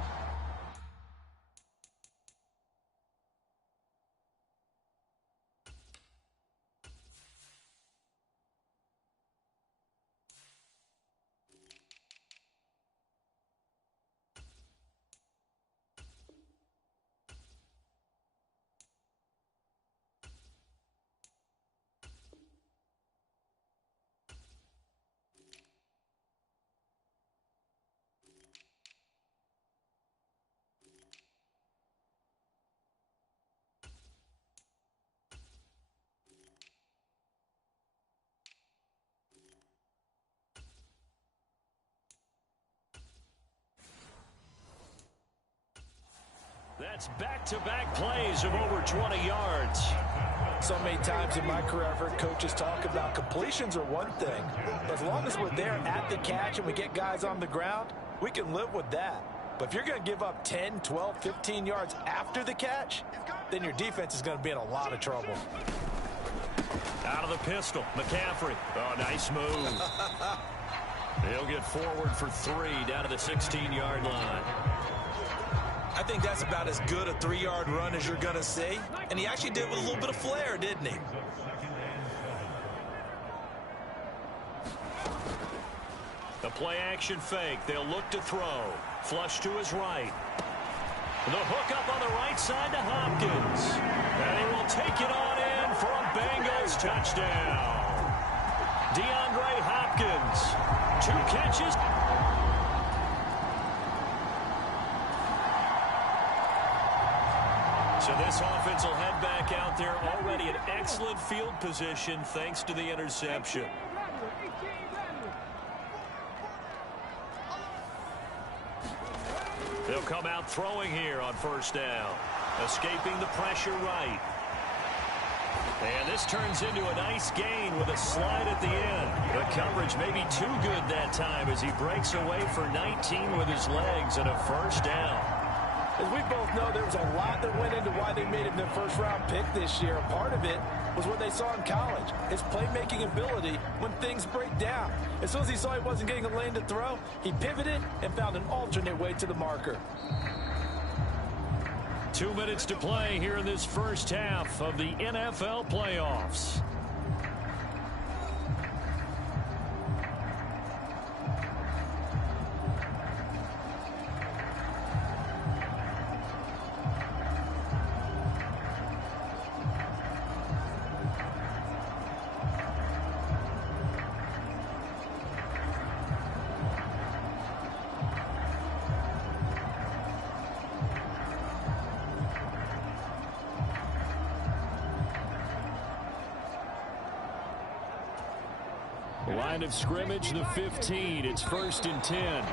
That's back-to-back plays of over 20 yards. So many times in my career, I've heard coaches talk about completions are one thing. As long as we're there at the catch and we get guys on the ground, we can live with that. But if you're going to give up 10, 12, 15 yards after the catch, then your defense is going to be in a lot of trouble. Out of the pistol, McCaffrey. Oh, nice move. He'll get forward for 3 down to the 16-yard line. I think that's about as good a 3-yard run as you're going to see. And he actually did it with a little bit of flair, didn't he? The play-action fake. They'll look to throw. Flush to his right. The hook up on the right side to Hopkins. And he will take it on in for a Bengals touchdown. DeAndre Hopkins. 2 catches. And this offense will head back out there already in excellent field position thanks to the interception. They'll come out throwing here on first down. Escaping the pressure right. And this turns into a nice gain with a slide at the end. The coverage may be too good that time as he breaks away for 19 with his legs and a first down. As we both know, there was a lot that went into why they made him their first-round pick this year. Part of it was what they saw in college, his playmaking ability when things break down. As soon as he saw he wasn't getting a lane to throw, he pivoted and found an alternate way to the marker. 2 minutes to play here in this first half of the NFL playoffs. Line of scrimmage, the 15. It's 1st and 10.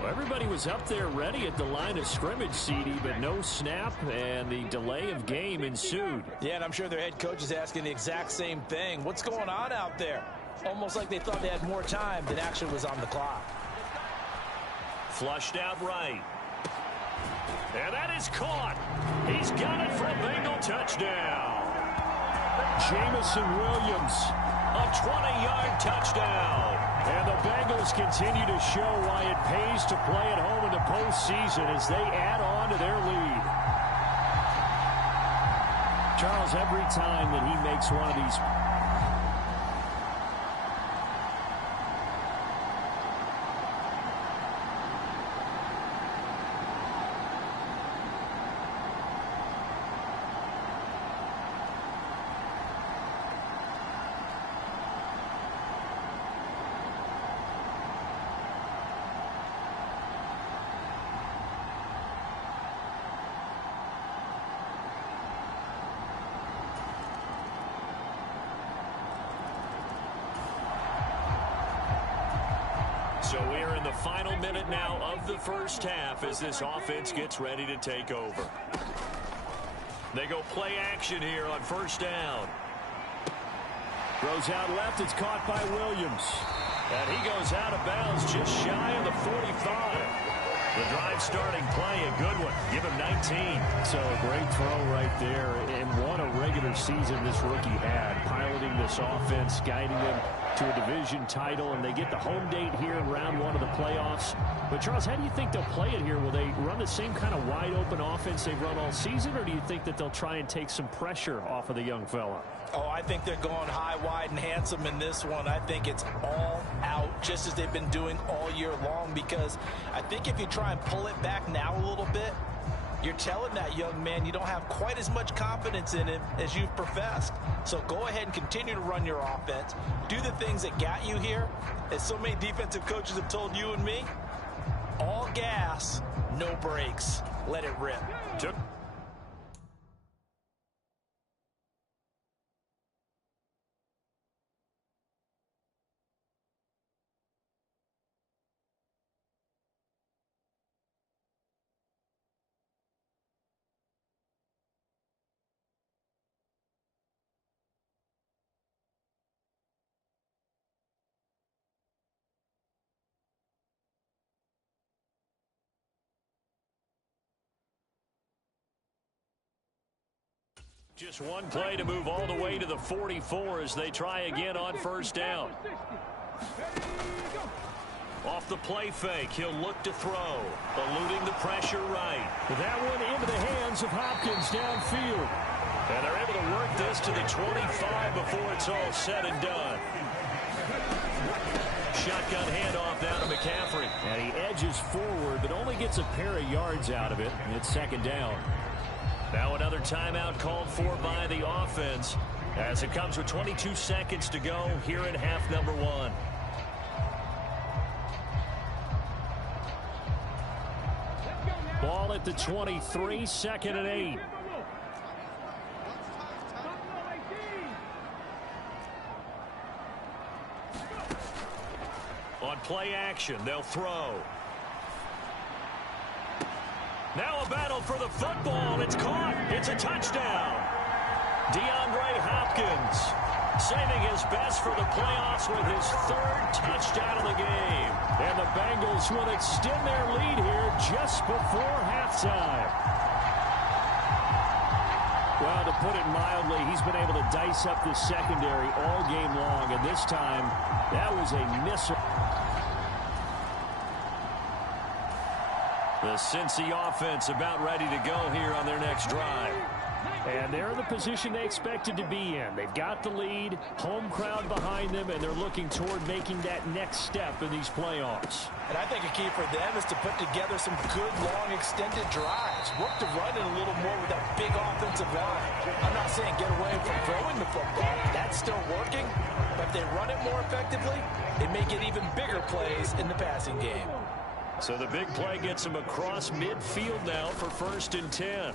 Well, everybody was up there ready at the line of scrimmage, CD, but no snap, and the delay of game ensued. Yeah, and I'm sure their head coach is asking the exact same thing. What's going on out there? Almost like they thought they had more time than actually was on the clock. Flushed out right. And that is caught. He's got it for a Bengal touchdown. Jamison Williams, a 20-yard touchdown. And the Bengals continue to show why it pays to play at home in the postseason as they add on to their lead. Charles, every time that he makes one of these So we're in the final minute now of the first half as this offense gets ready to take over. They go play action here on first down. Throws out left. It's caught by Williams. And he goes out of bounds just shy of the 45. The drive starting play, a good one. Give him 19. So a great throw right there. And what a regular season this rookie had. Piloting this offense, guiding them to a division title. And they get the home date here in round one of the playoffs. But, Charles, how do you think they'll play it here? Will they run the same kind of wide-open offense they've run all season? Or do you think that they'll try and take some pressure off of the young fella? Oh, I think they're going high, wide, and handsome in this one. I think it's all out, just as they've been doing all year long, because I think if you try and pull it back now a little bit, you're telling that young man you don't have quite as much confidence in him as you've professed. So go ahead and continue to run your offense. Do the things that got you here. As so many defensive coaches have told you and me, all gas, no brakes. Let it rip. Just one play to move all the way to the 44 as they try again on first down. Off the play fake, he'll look to throw, eluding the pressure right. That one into the hands of Hopkins downfield. And they're able to work this to the 25 before it's all said and done. Shotgun handoff down to McCaffrey. And he edges forward, but only gets a pair of yards out of it. It's second down. Now another timeout called for by the offense. As it comes with 22 seconds to go here in half number one. Ball at the 23, 2nd and 8. On play action, they'll throw. Now a battle for the football. It's caught. It's a touchdown. DeAndre Hopkins saving his best for the playoffs with his 3rd touchdown of the game. And the Bengals will extend their lead here just before halftime. Well, to put it mildly, he's been able to dice up the secondary all game long. And this time, that was a missile. The Cincy offense about ready to go here on their next drive. And they're in the position they expected to be in. They've got the lead, home crowd behind them, and they're looking toward making that next step in these playoffs. And I think a key for them is to put together some good, long, extended drives. Work to run it a little more with that big offensive line. I'm not saying get away from throwing the football. That's still working. But if they run it more effectively, it may get even bigger plays in the passing game. So the big play gets him across midfield now for 1st and 10.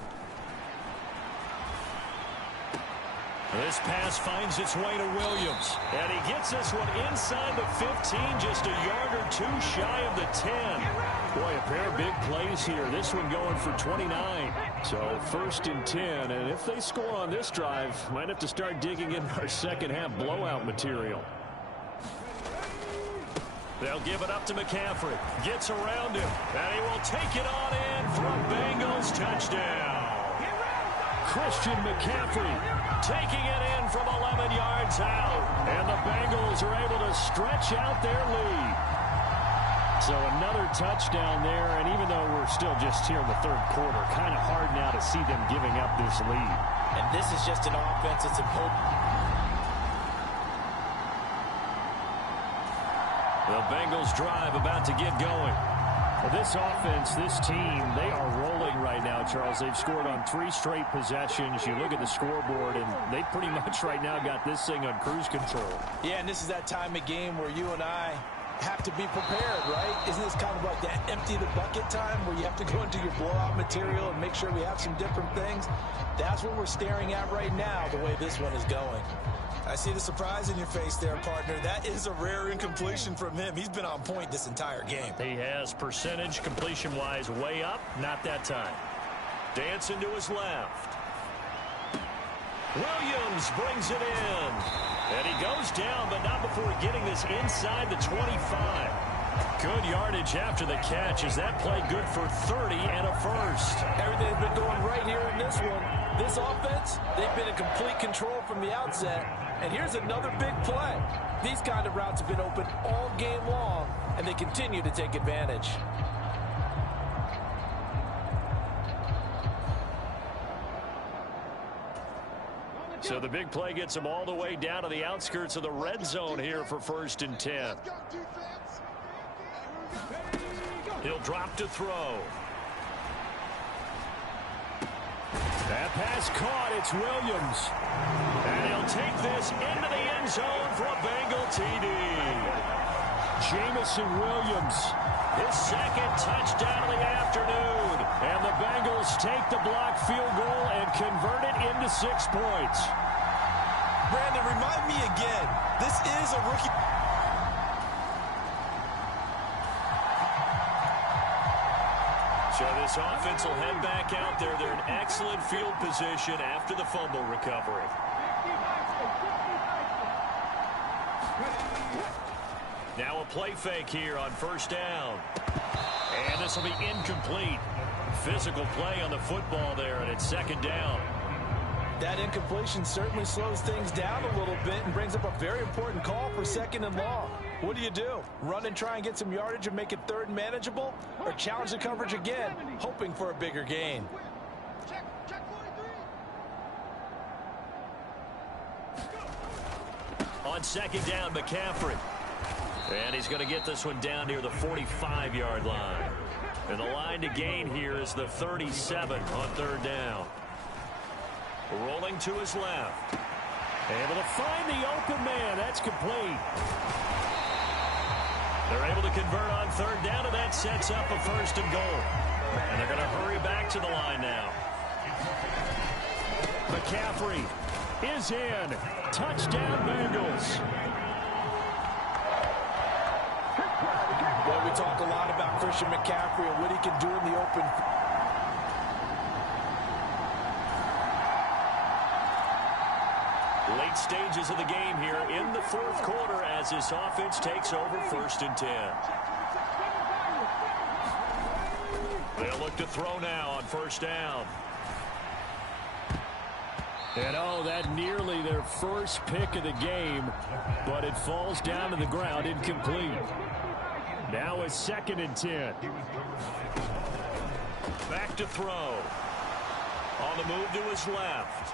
This pass finds its way to Williams. And he gets this one inside the 15, just a yard or 2 shy of the 10. Boy, a pair of big plays here. This one going for 29. So 1st and 10. And if they score on this drive, might have to start digging in our second half blowout material. They'll give it up to McCaffrey. Gets around him. And he will take it on in for a Bengals touchdown. Christian McCaffrey taking it in from 11 yards out. And the Bengals are able to stretch out their lead. So another touchdown there. And even though we're still just here in the 3rd quarter, kind of hard now to see them giving up this lead. And this is just an offense that's important. The Bengals drive about to get going. Well, this offense, this team, they are rolling right now, Charles. They've scored on 3 straight possessions. You look at the scoreboard, and they pretty much right now got this thing on cruise control. Yeah, and this is that time of game where you and I have to be prepared, right? Isn't this kind of like that empty the bucket time where you have to go into your blowout material and make sure we have some different things? That's what we're staring at right now, the way this one is going. I see the surprise in your face there, partner. That is a rare incompletion from him. He's been on point this entire game. He has percentage completion-wise way up. Not that time. Dancing to his left. Williams brings it in. And he goes down, but not before getting this inside the 25. Good yardage after the catch. Is that play good for 30 and a first? Everything's been going right here in this one. This offense, they've been in complete control from the outset. And here's another big play. These kind of routes have been open all game long, and they continue to take advantage. So the big play gets him all the way down to the outskirts of the red zone here for 1st and 10. He'll drop to throw. That pass caught. It's Williams. And he'll take this into the end zone for a Bengal TD. Jamison Williams, his 2nd touchdown of the afternoon. And the Bengals take the block field goal and convert it into 6 points. Brandon, remind me again, this is a rookie. So this offense will head back out there. They're in excellent field position after the fumble recovery. Now a play fake here on 1st down. And this will be incomplete. Physical play on the football there, and it's 2nd down. That incompletion certainly slows things down a little bit and brings up a very important call for 2nd and long. What do? Run and try and get some yardage and make it 3rd and manageable? Or challenge the coverage again, hoping for a bigger gain? On 2nd down, McCaffrey. And he's going to get this one down near the 45-yard line. And the line to gain here is the 37 on 3rd down. Rolling to his left. Able to find the open man. That's complete. They're able to convert on third down, and that sets up a first and goal. And they're going to hurry back to the line now. McCaffrey is in. Touchdown, Bengals. Well, we talk a lot about Christian McCaffrey and what he can do in the open. Late stages of the game here in the fourth quarter as this offense takes over 1st and 10. They'll look to throw now on 1st down. And oh, that nearly their first pick of the game, but it falls down to the ground incomplete. Now it's 2nd and 10. Back to throw. On the move to his left.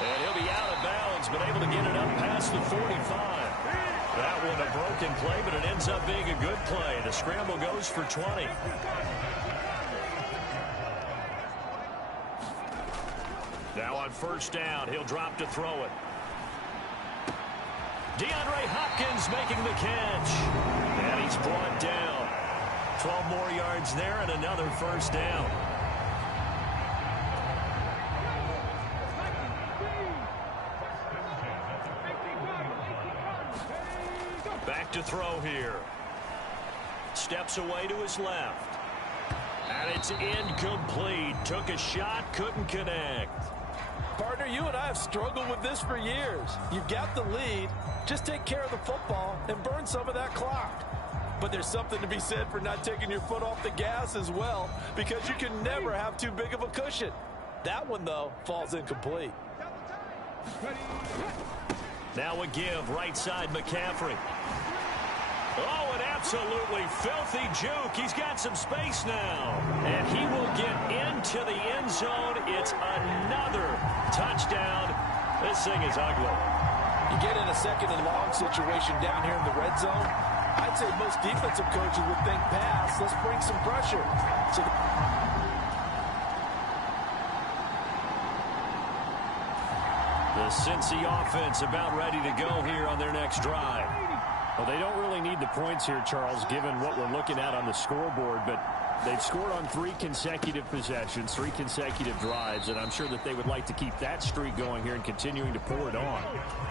And he'll be out of bounds, but able to get it up past the 45. That one a broken play, but it ends up being a good play. The scramble goes for 20. Now on 1st down, he'll drop to throw it. DeAndre Hopkins making the catch. And he's brought down. 12 more yards there and another 1st down. Back to throw here. Steps away to his left. And it's incomplete. Took a shot, couldn't connect. Partner, you and I have struggled with this for years. You've got the lead. Just take care of the football and burn some of that clock. But there's something to be said for not taking your foot off the gas as well, because you can never have too big of a cushion. That one, though, falls incomplete. Now a give, right side, McCaffrey. Oh, an absolutely filthy juke. He's got some space now. And he will get into the end zone. It's another touchdown. This thing is ugly. You get in a 2nd and long situation down here in the red zone. I'd say most defensive coaches would think pass. Let's bring some pressure. So the Cincy offense about ready to go here on their next drive. Well, they don't really need the points here, Charles, given what we're looking at on the scoreboard, but they've scored on 3 consecutive possessions, 3 consecutive drives, and I'm sure that they would like to keep that streak going here and continuing to pour it on.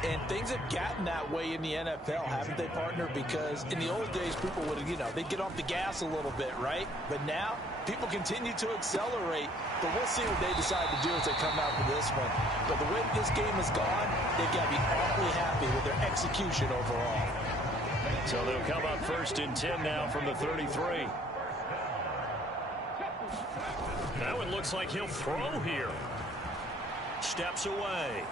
And things have gotten that way in the NFL, haven't they, partner? Because in the old days, people would, they'd get off the gas a little bit, right? But now, people continue to accelerate, but we'll see what they decide to do as they come out for this one. But the way this game has gone, they've got to be awfully happy with their execution overall. So they'll come up 1st and 10 now from the 33. Now it looks like he'll throw here. Steps away.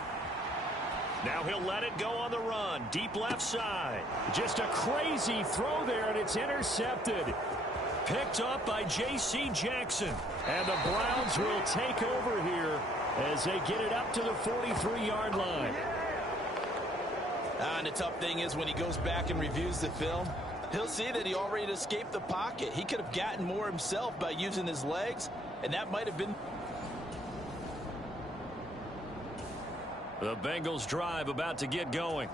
Now he'll let it go on the run. Deep left side. Just a crazy throw there, and it's intercepted. Picked up by J.C. Jackson. And the Browns will take over here as they get it up to the 43-yard line. And the tough thing is when he goes back and reviews the film, he'll see that he already escaped the pocket. He could have gotten more himself by using his legs, and that might have been. The Bengals drive about to get going.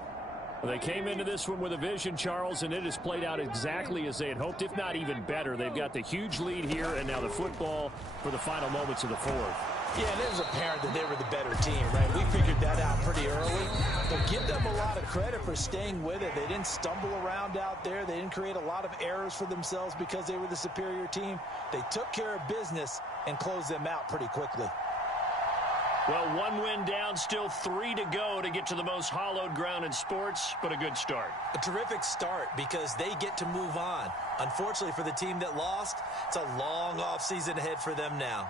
They came into this one with a vision, Charles, and it has played out exactly as they had hoped, if not even better. They've got the huge lead here, and now the football for the final moments of the fourth. Yeah, and it was apparent that they were the better team, right? We figured that out pretty early. But give them a lot of credit for staying with it. They didn't stumble around out there. They didn't create a lot of errors for themselves because they were the superior team. They took care of business and closed them out pretty quickly. Well, 1 win down, still 3 to go to get to the most hallowed ground in sports, but a good start. A terrific start because they get to move on. Unfortunately for the team that lost, it's a long offseason ahead for them now.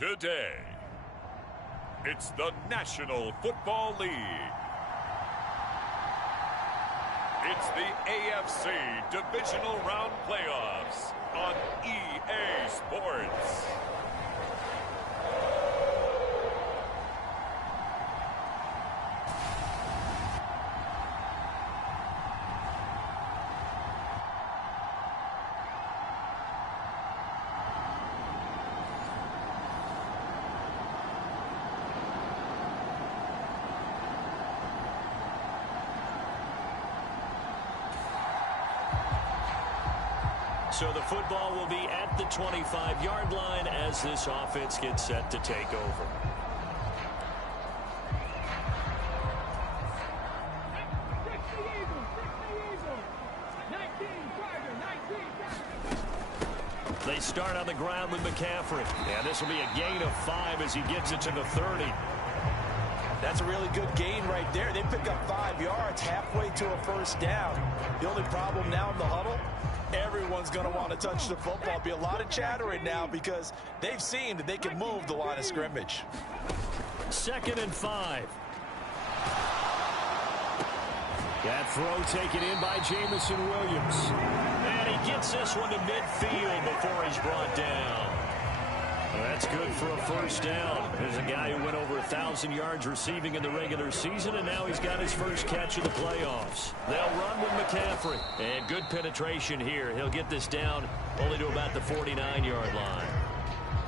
today. It's the National Football League. It's the AFC Divisional Round Playoffs on EA Sports. So the football will be at the 25-yard line as this offense gets set to take over. They start on the ground with McCaffrey. Yeah, this will be a gain of 5 as he gets it to the 30. That's a really good gain right there. They pick up 5 yards halfway to a first down. The only problem now in the huddle, everyone's going to want to touch the football. Be a lot of chattering now because they've seen that they can move the line of scrimmage. 2nd and 5. That throw taken in by Jamison Williams. And he gets this one to midfield before he's brought down. That's good for a first down. There's a guy who went over 1,000 yards receiving in the regular season, and now he's got his first catch of the playoffs. They'll run with McCaffrey. And good penetration here. He'll get this down only to about the 49-yard line.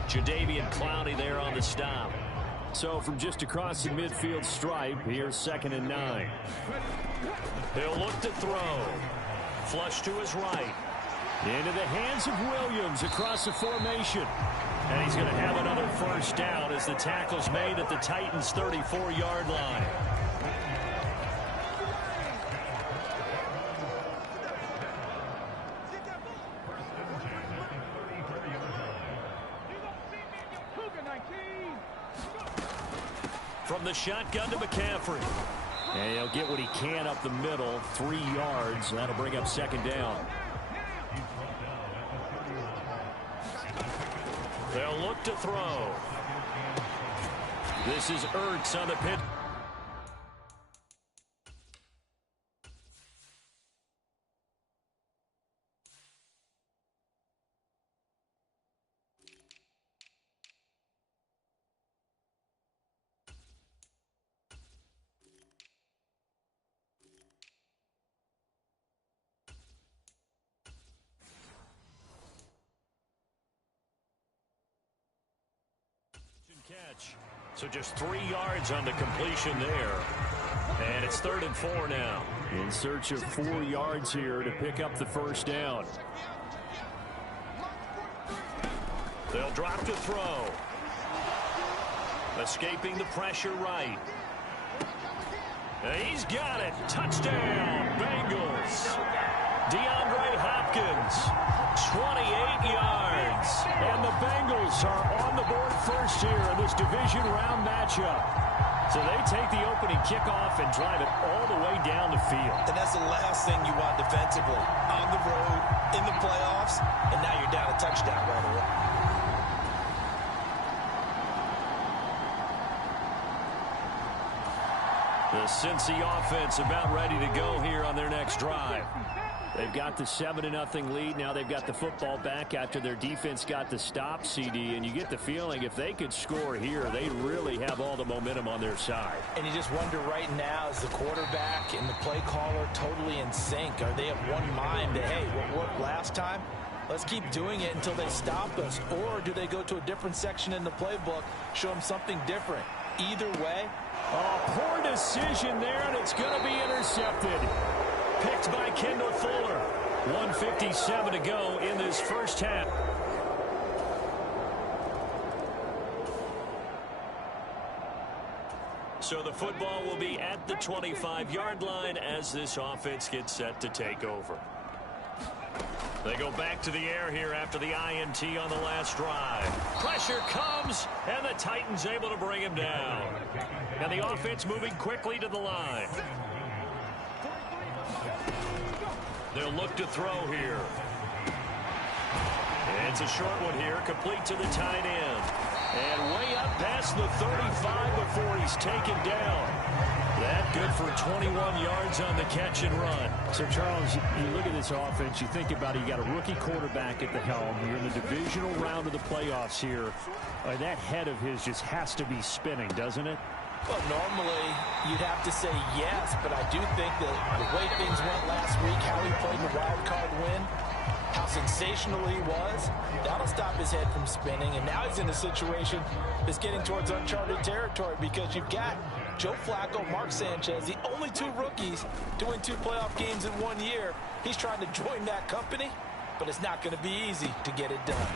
Jadeveon Clowney there on the stop. So from just across the midfield stripe, here's 2nd and 9. He'll look to throw. Flush to his right. Into the hands of Williams across the formation. And he's going to have another first down as the tackle's made at the Titans' 34-yard line. From the shotgun to McCaffrey. And he'll get what he can up the middle, 3 yards. That'll bring up 2nd down. They'll look to throw. This is Ertz on the pitch. Catch. So just 3 yards on the completion there. And it's 3rd and 4 now. In search of 4 yards here to pick up the first down. They'll drop to throw. Escaping the pressure right. And he's got it. Touchdown, Bengals. DeAndre Hopkins, 28 yards. And the Bengals are on the board first here in this division round matchup. So they take the opening kickoff and drive it all the way down the field. And that's the last thing you want defensively. On the road, in the playoffs, and now you're down a touchdown right away. The Cincy offense about ready to go here on their next drive. They've got the 7-0 lead. Now they've got the football back after their defense got the stop, CD. And you get the feeling if they could score here, they really have all the momentum on their side. And you just wonder right now, is the quarterback and the play caller totally in sync? Are they of one mind that, hey, what worked last time? Let's keep doing it until they stop us. Or do they go to a different section in the playbook, show them something different? Either way. Oh, poor decision there, and it's going to be intercepted. Picked by Kendall Fuller. 1:57 to go in this first half. So the football will be at the 25-yard line as this offense gets set to take over. They go back to the air here after the INT on the last drive. Pressure comes, and the Titans able to bring him down. And the offense moving quickly to the line. They'll look to throw here. It's a short one here, complete to the tight end. And way up past the 35 before he's taken down. That good for 21 yards on the catch and run. So, Charles, you look at this offense, you think about it, you got a rookie quarterback at the helm. You're in the divisional round of the playoffs here. That head of his just has to be spinning, doesn't it? Well, normally you'd have to say yes, but I do think that the way things went last week, how he played in the wild card win, how sensational he was, that'll stop his head from spinning. And now he's in a situation that's getting towards uncharted territory because you've got Joe Flacco, Mark Sanchez, the only two rookies to win 2 playoff games in 1 year. He's trying to join that company, but it's not going to be easy to get it done.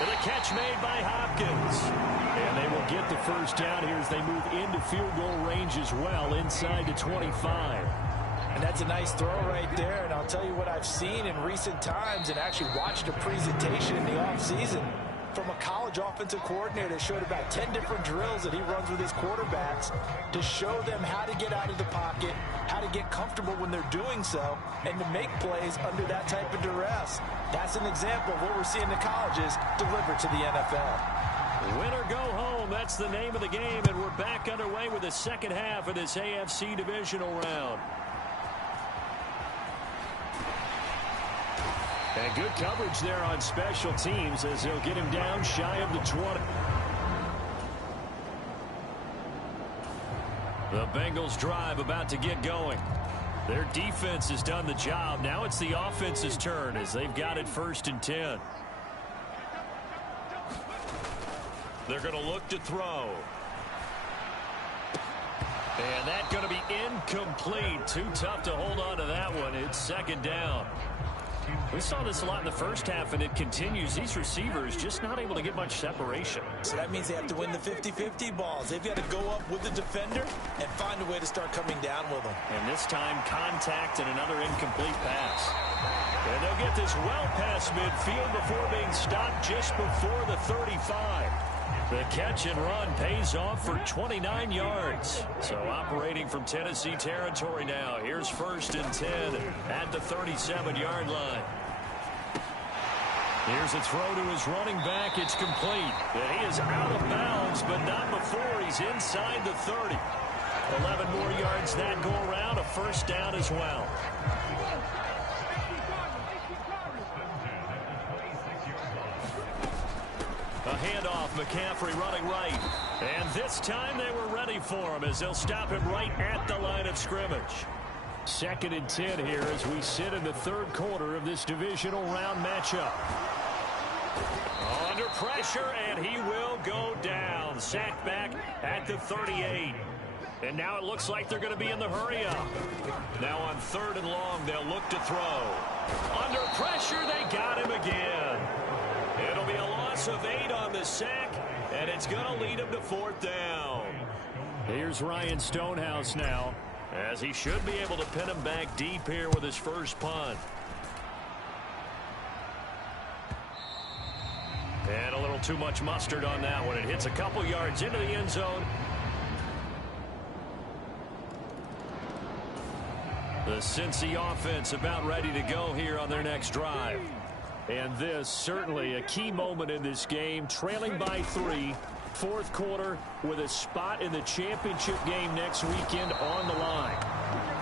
And a catch made by Hopkins. And they will get the first down here as they move into field goal range as well, inside the 25. And that's a nice throw right there. And I'll tell you what I've seen in recent times and actually watched a presentation in the offseason from a college offensive coordinator that showed about 10 different drills that he runs with his quarterbacks to show them how to get out of the pocket, how to get comfortable when they're doing so, and to make plays under that type of duress. That's an example of what we're seeing the colleges deliver to the NFL. Win or go home, that's the name of the game, and we're back underway with the second half of this AFC divisional round. And good coverage there on special teams as they'll get him down shy of the 20. The Bengals drive about to get going. Their defense has done the job. Now it's the offense's turn as they've got it 1st and 10. They're going to look to throw. And that's going to be incomplete. Too tough to hold on to that one. It's 2nd down. We saw this a lot in the first half, and it continues. These receivers just not able to get much separation. So that means they have to win the 50-50 balls. They've got to go up with the defender and find a way to start coming down with them. And this time, contact and another incomplete pass. And they'll get this well past midfield before being stopped just before the 35. The catch and run pays off for 29 yards. So operating from Tennessee territory now. Here's 1st and 10 at the 37-yard line. Here's a throw to his running back. It's complete. And he is out of bounds, but not before he's inside the 30. 11 more yards that go around. A 1st down as well. A handoff, McCaffrey running right. And this time they were ready for him as they'll stop him right at the line of scrimmage. 2nd and 10 here as we sit in the 3rd quarter of this divisional round matchup. Under pressure, and he will go down. Sacked back at the 38. And now it looks like they're going to be in the hurry up. Now on 3rd and long, they'll look to throw. Under pressure, they got him again. It'll be a loss of 8 on the sack, and it's going to lead him to 4th down. Here's Ryan Stonehouse now, as he should be able to pin him back deep here with his first punt. And a little too much mustard on that one. It hits a couple yards into the end zone. The Cincy offense about ready to go here on their next drive. And this certainly a key moment in this game, trailing by 3, 4th quarter with a spot in the championship game next weekend on the line.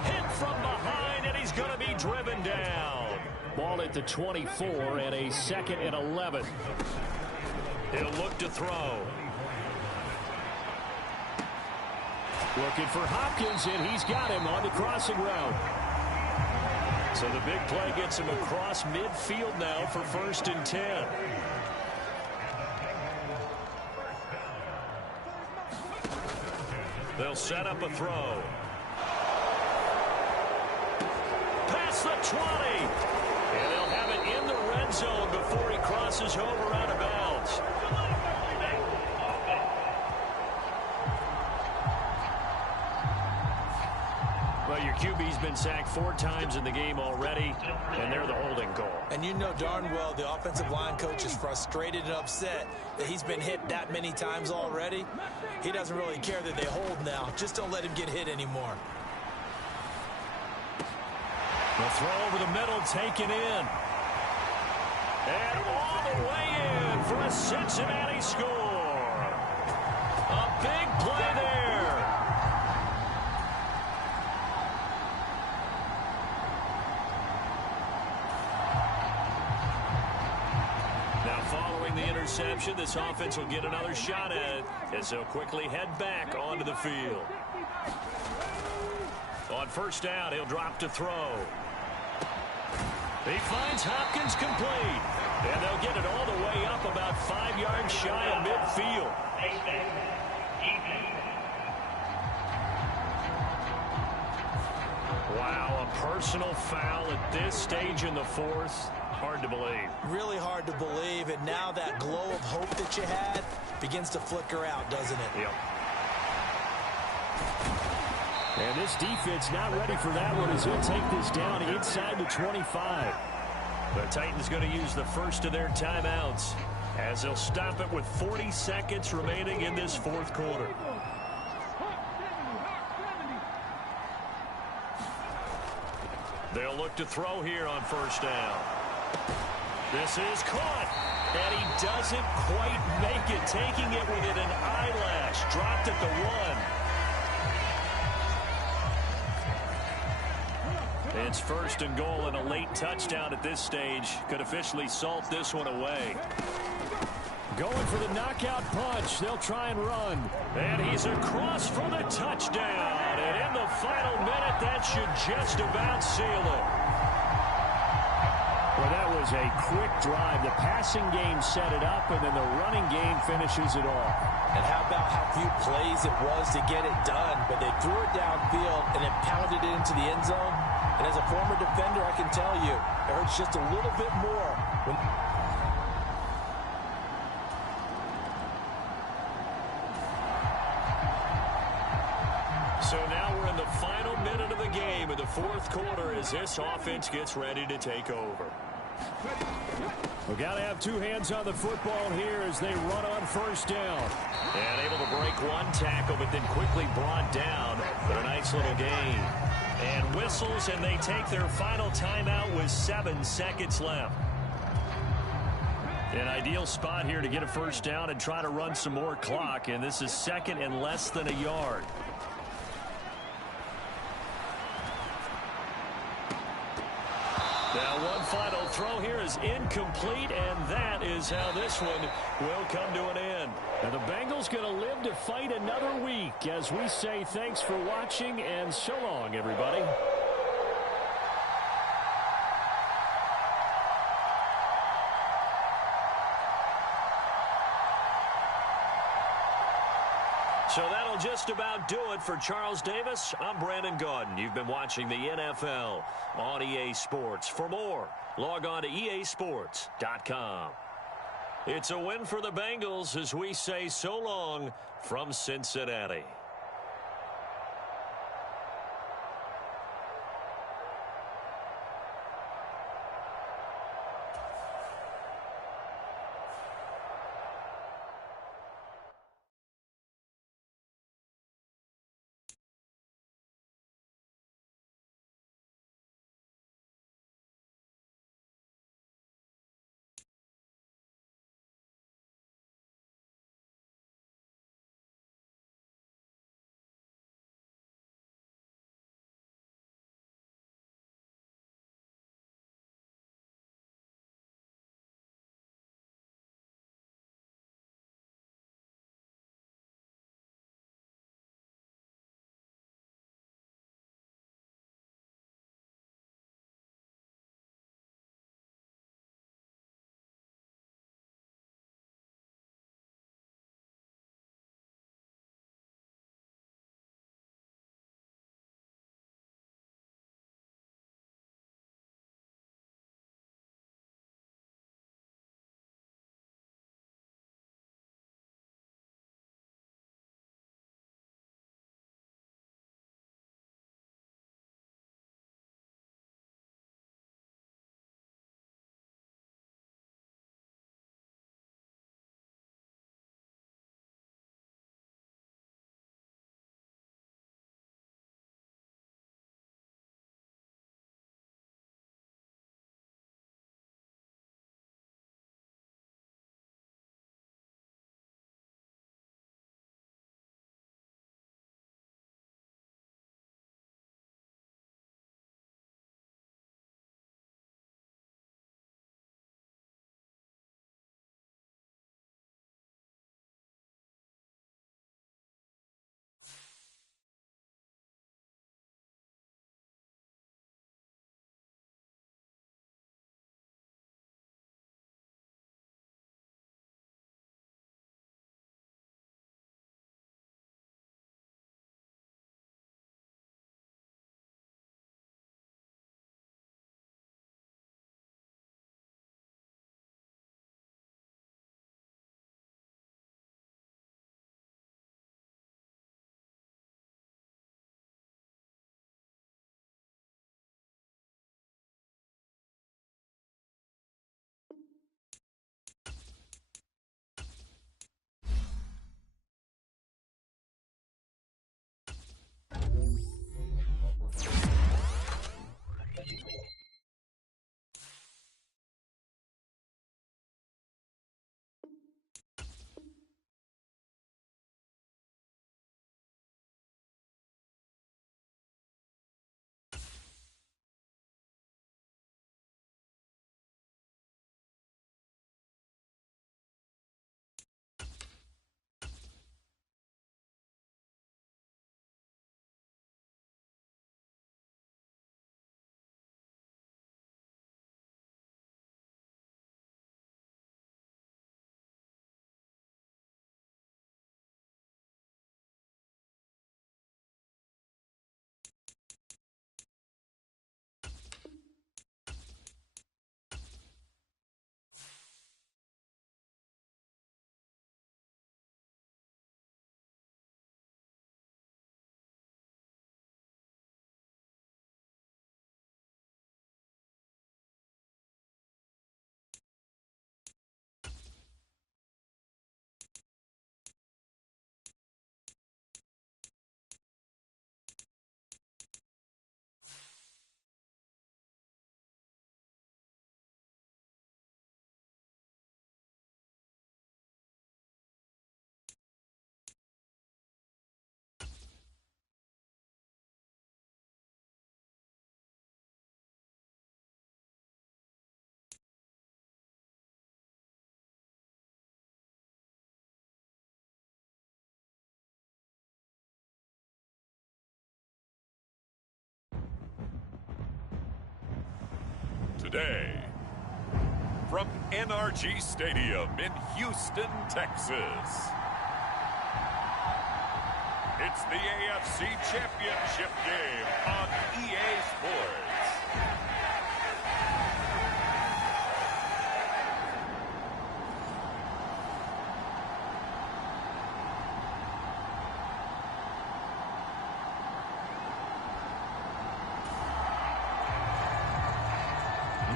Hit from behind, and he's going to be driven down. Ball at the 24 and a 2nd and 11. He'll look to throw. Looking for Hopkins, and he's got him on the crossing route. So the big play gets him across midfield now for 1st and 10. They'll set up a throw. Past the 20. And they'll have it in the red zone before he crosses over out of bounds. Well, your QB's been sacked 4 times in the game already, and they're the holding call. And you know darn well the offensive line coach is frustrated and upset that he's been hit that many times already. He doesn't really care that they hold now. Just don't let him get hit anymore. The throw over the middle taken in. And all the way Cincinnati score. A big play there. Now following the interception, this offense will get another shot at it as they'll quickly head back onto the field. On first down, he'll drop to throw. He finds Hopkins complete. And they'll get it all the way up about 5 yards shy of midfield. Wow, a personal foul at this stage in the fourth. Hard to believe. Really hard to believe, and now that glow of hope that you had begins to flicker out, doesn't it? Yep. And this defense not ready for that one as he'll take this down inside the 25. The Titans going to use the first of their timeouts as they'll stop it with 40 seconds remaining in this fourth quarter. They'll look to throw here on first down. This is caught, and he doesn't quite make it, taking it within an eyelash. Dropped at the 1. It's first and goal, and a late touchdown at this stage could officially salt this one away. Going for the knockout punch. They'll try and run. And he's across for the touchdown. And in the final minute, that should just about seal it. Well, that was a quick drive. The passing game set it up, and then the running game finishes it off. And how about how few plays it was to get it done? But they threw it downfield, and it pounded it into the end zone. And as a former defender, I can tell you, it hurts just a little bit more. So now we're in the final minute of the game in the fourth quarter as this offense gets ready to take over. We've got to have two hands on the football here as they run on first down. And able to break one tackle, but then quickly brought down. But a nice little gain. And whistles, and they take their final timeout with 7 seconds left. An ideal spot here to get a first down and try to run some more clock. And this is second and less than a yard. Now one final throw here is incomplete, and that is how this one will come to an end. And the Bengals going to live to fight another week as we say thanks for watching and so long, everybody. So that'll just about do it for Charles Davis. I'm Brandon Gaudin. You've been watching the NFL on EA Sports. For more, log on to easports.com. It's a win for the Bengals as we say so long from Cincinnati. day. From NRG Stadium in Houston, Texas, it's the AFC Championship game on EA Sports.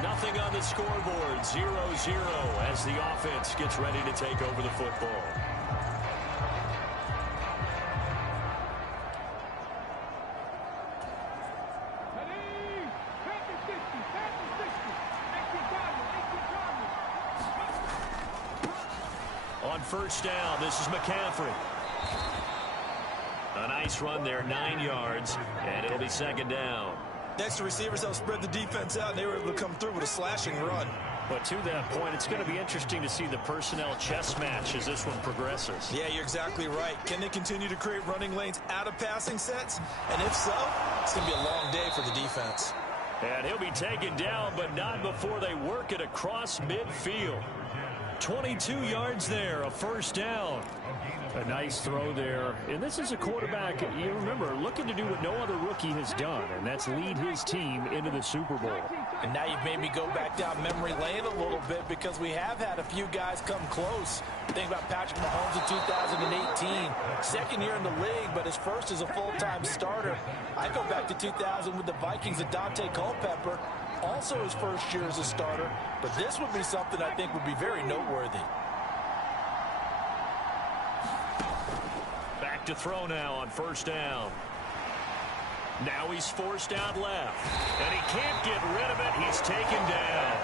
Nothing on the scoreboard, 0-0 as the offense gets ready to take over the football. On first down, this is McCaffrey. A nice run there, 9 yards, and it'll be second down. Next, the receivers helped spread the defense out, and they were able to come through with a slashing run. But to that point, it's going to be interesting to see the personnel chess match as this one progresses. Yeah, you're exactly right. Can they continue to create running lanes out of passing sets? And if so, it's going to be a long day for the defense. And he'll be taken down, but not before they work it across midfield. 22 yards there, a first down. A nice throw there. And this is a quarterback, you remember, looking to do what no other rookie has done, and that's lead his team into the Super Bowl. And now you've made me go back down memory lane a little bit because we have had a few guys come close. Think about Patrick Mahomes in 2018. Second year in the league, but his first as a full-time starter. I go back to 2000 with the Vikings and Dante Culpepper. Also his first year as a starter. But this would be something I think would be very noteworthy. Back to throw now on first down. Now he's forced out left. And he can't get rid of it. He's taken down.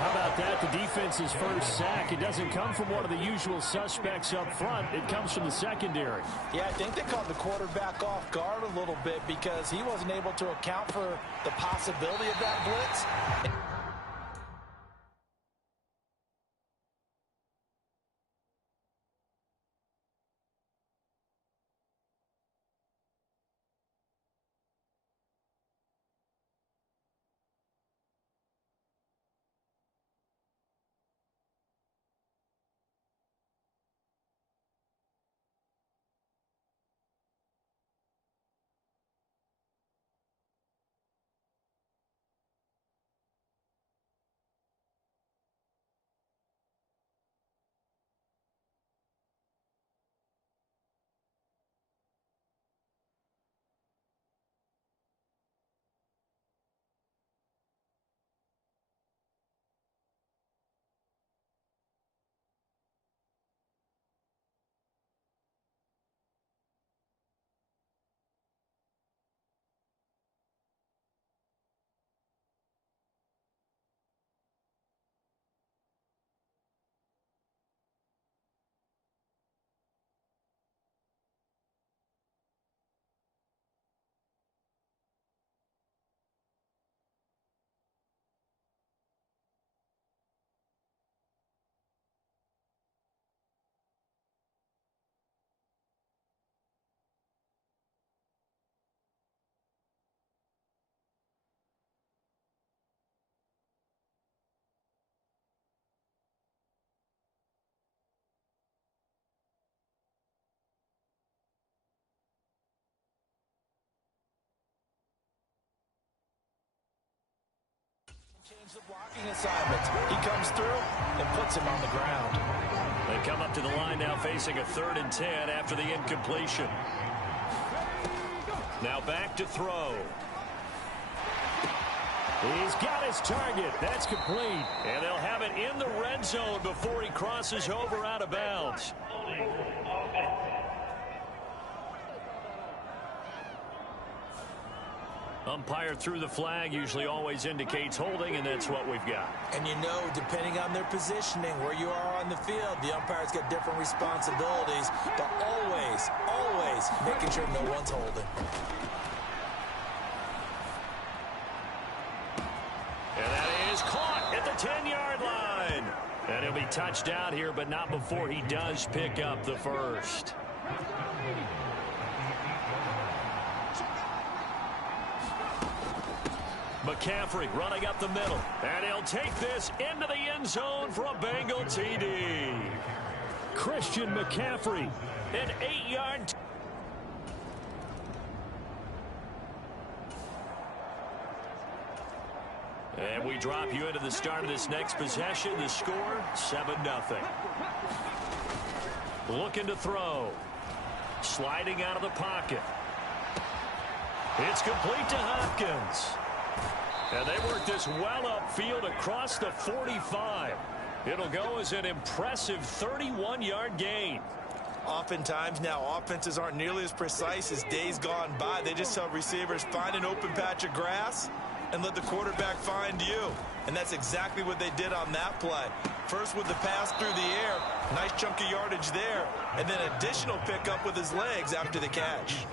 How about that? The defense's first sack. It doesn't come from one of the usual suspects up front. It comes from the secondary. Yeah, I think they caught the quarterback off guard a little bit because he wasn't able to account for the possibility of that blitz. Change the blocking assignment. He comes through and puts him on the ground. They come up to the line now facing a 3rd and 10 after the incompletion. Now back to throw. He's got his target. That's complete. And they'll have it in the red zone before he crosses over out of bounds. Umpire threw the flag, usually always indicates holding, and that's what we've got. And you know, depending on their positioning, where you are on the field, the umpire's got different responsibilities, but always making sure no one's holding. And that is caught at the 10-yard line. And he'll be touched out here, but not before he does pick up the first. McCaffrey running up the middle. And he'll take this into the end zone for a Bengal TD. Christian McCaffrey, an 8-yard. And we drop you into the start of this next possession. The score, 7-0. Looking to throw. Sliding out of the pocket. It's complete to Hopkins. And they work this well upfield across the 45. It'll go as an impressive 31-yard gain. Oftentimes now, offenses aren't nearly as precise as days gone by. They just tell receivers, find an open patch of grass and let the quarterback find you. And that's exactly what they did on that play. First with the pass through the air, nice chunk of yardage there, and then additional pickup with his legs after the catch.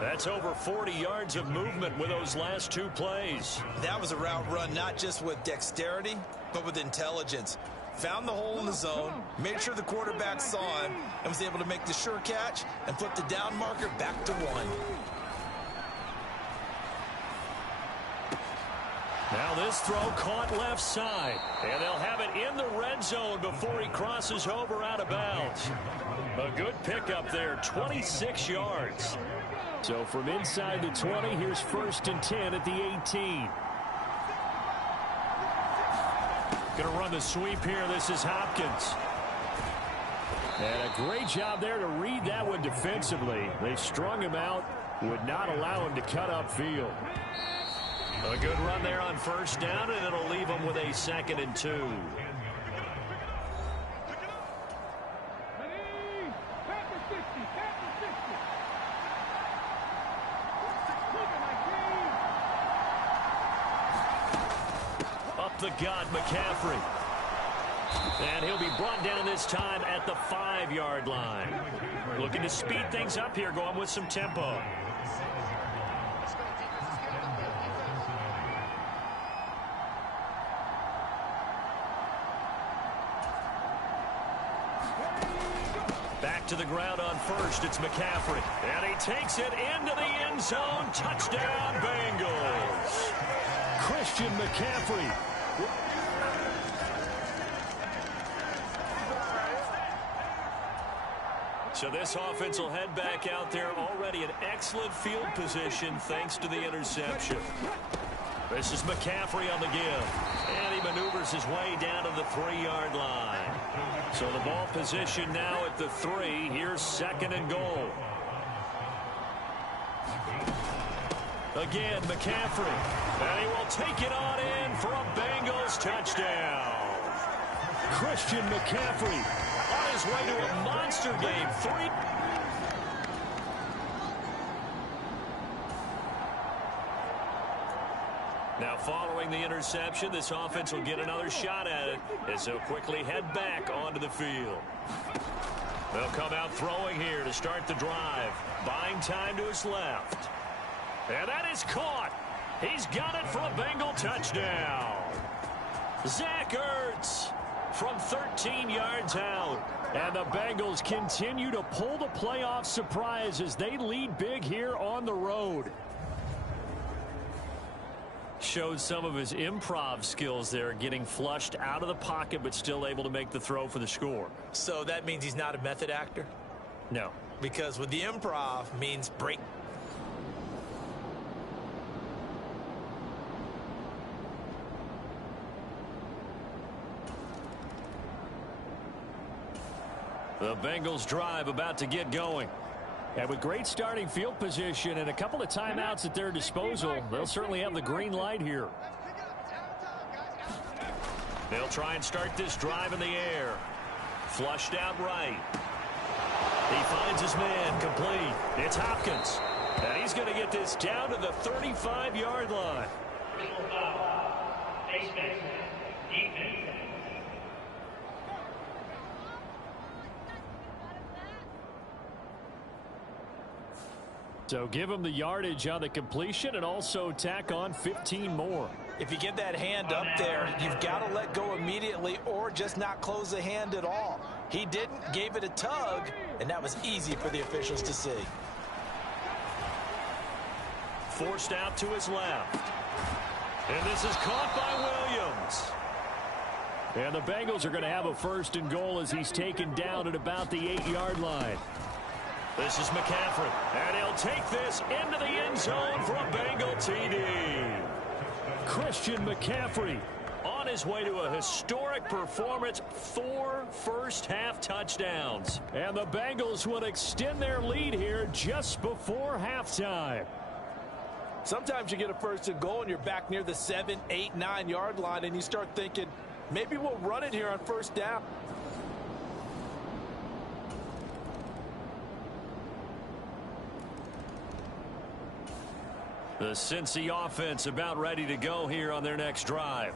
That's over 40 yards of movement with those last two plays. That was a route run not just with dexterity, but with intelligence. Found the hole in the zone, made sure the quarterback saw him, and was able to make the sure catch and flip the down marker back to 1. Now this throw caught left side, and they'll have it in the red zone before he crosses over out of bounds. A good pickup there, 26 yards. So from inside the 20, here's 1st and 10 at the 18. Going to run the sweep here. This is Hopkins. And a great job there to read that one defensively. They strung him out, would not allow him to cut upfield. A good run there on 1st down, and it'll leave him with a 2nd and 2. Up the gut, McCaffrey. And he'll be brought down this time at the 5-yard line. Looking to speed things up here, going with some tempo. Back to the ground on 1st, it's McCaffrey. And he takes it into the end zone. Touchdown, Bengals. Christian McCaffrey. So this offense will head back out there, already in excellent field position thanks to the interception. This is McCaffrey on the give. And he maneuvers his way down to the 3-yard line. So the ball position now at the 3. Here's 2nd and goal. Again, McCaffrey. And he will take it on in for a Bengals touchdown. Christian McCaffrey on his way to a monster game. 3. Now following the interception, this offense will get another shot at it as they'll quickly head back onto the field. They'll come out throwing here to start the drive. Buying time to his left. And that is caught. He's got it for a Bengal touchdown. Zach Ertz from 13 yards out. And the Bengals continue to pull the playoff surprise as they lead big here on the road. Showed some of his improv skills there, getting flushed out of the pocket but still able to make the throw for the score. So that means he's not a method actor? No. Because with the improv means break. The Bengals drive about to get going. And with great starting field position and a couple of timeouts at their disposal, they'll certainly have the green light here. They'll try and start this drive in the air. Flushed out right. He finds his man complete. It's Hopkins. And he's going to get this down to the 35-yard line. So give him the yardage on the completion and also tack on 15 more. If you get that hand up there, you've got to let go immediately or just not close the hand at all. He didn't, gave it a tug, and that was easy for the officials to see. Forced out to his left. And this is caught by Williams. And the Bengals are going to have a first and goal as he's taken down at about the 8-yard line. This is McCaffrey. And he'll take this into the end zone for a Bengal TD. Christian McCaffrey on his way to a historic performance, 4 first-half touchdowns. And the Bengals will extend their lead here just before halftime. Sometimes you get a first and goal and you're back near the 7, 8, 9-yard line and you start thinking, maybe we'll run it here on first down. The Cincy offense about ready to go here on their next drive.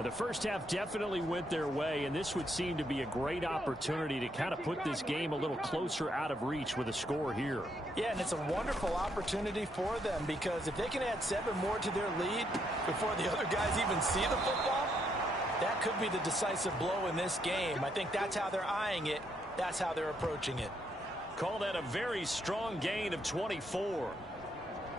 The first half definitely went their way, and this would seem to be a great opportunity to kind of put this game a little closer out of reach with a score here. Yeah, and it's a wonderful opportunity for them because if they can add 7 more to their lead before the other guys even see the football, that could be the decisive blow in this game. I think that's how they're eyeing it. That's how they're approaching it. Call that a very strong gain of 24.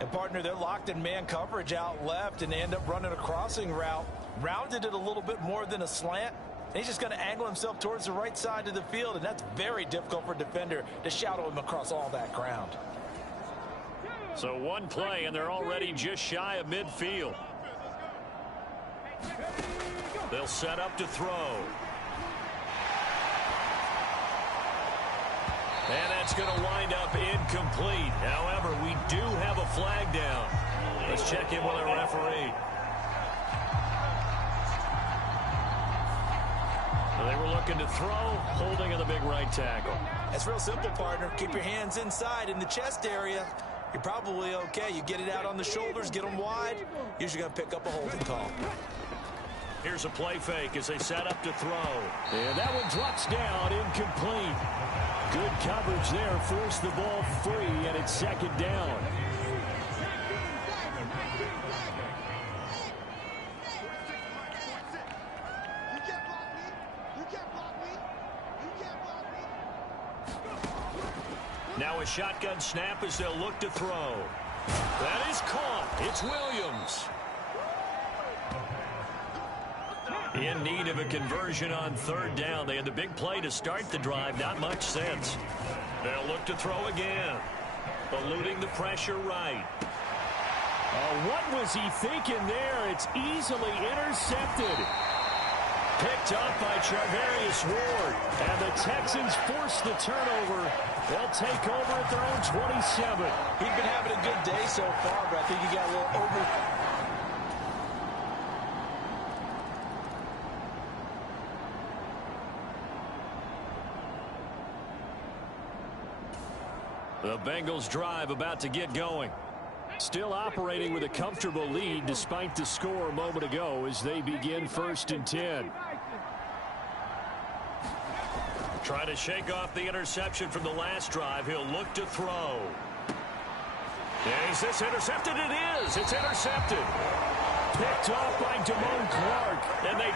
And, partner, they're locked in man coverage out left, and they end up running a crossing route. Rounded it a little bit more than a slant. And he's just going to angle himself towards the right side of the field, and that's very difficult for a defender to shadow him across all that ground. So one play, and they're already just shy of midfield. They'll set up to throw. And that's going to wind up incomplete. However, we do have a flag down. Let's check in with our referee. They were looking to throw, holding on the big right tackle. It's real simple, partner. Keep your hands inside in the chest area. You're probably okay. You get it out on the shoulders, get them wide. Usually going to pick up a holding call. Here's a play fake as they set up to throw. And that one drops down, incomplete. Good coverage there, forced the ball free, and it's second down. Now a shotgun snap as they'll look to throw. That is caught. It's Williams. In need of a conversion on third down. They had the big play to start the drive. Not much sense. They'll look to throw again. Eluding the pressure right. What was he thinking there? It's easily intercepted. Picked up by Charvarius Ward. And the Texans force the turnover. They'll take over at their own 27. He's been having a good day so far, but I think he got a little over. The Bengals drive about to get going. Still operating with a comfortable lead despite the score a moment ago as they begin 1st and 10. Trying to shake off the interception from the last drive. He'll look to throw. Is this intercepted? It is. It's intercepted. Picked off by Damone Clark. And they...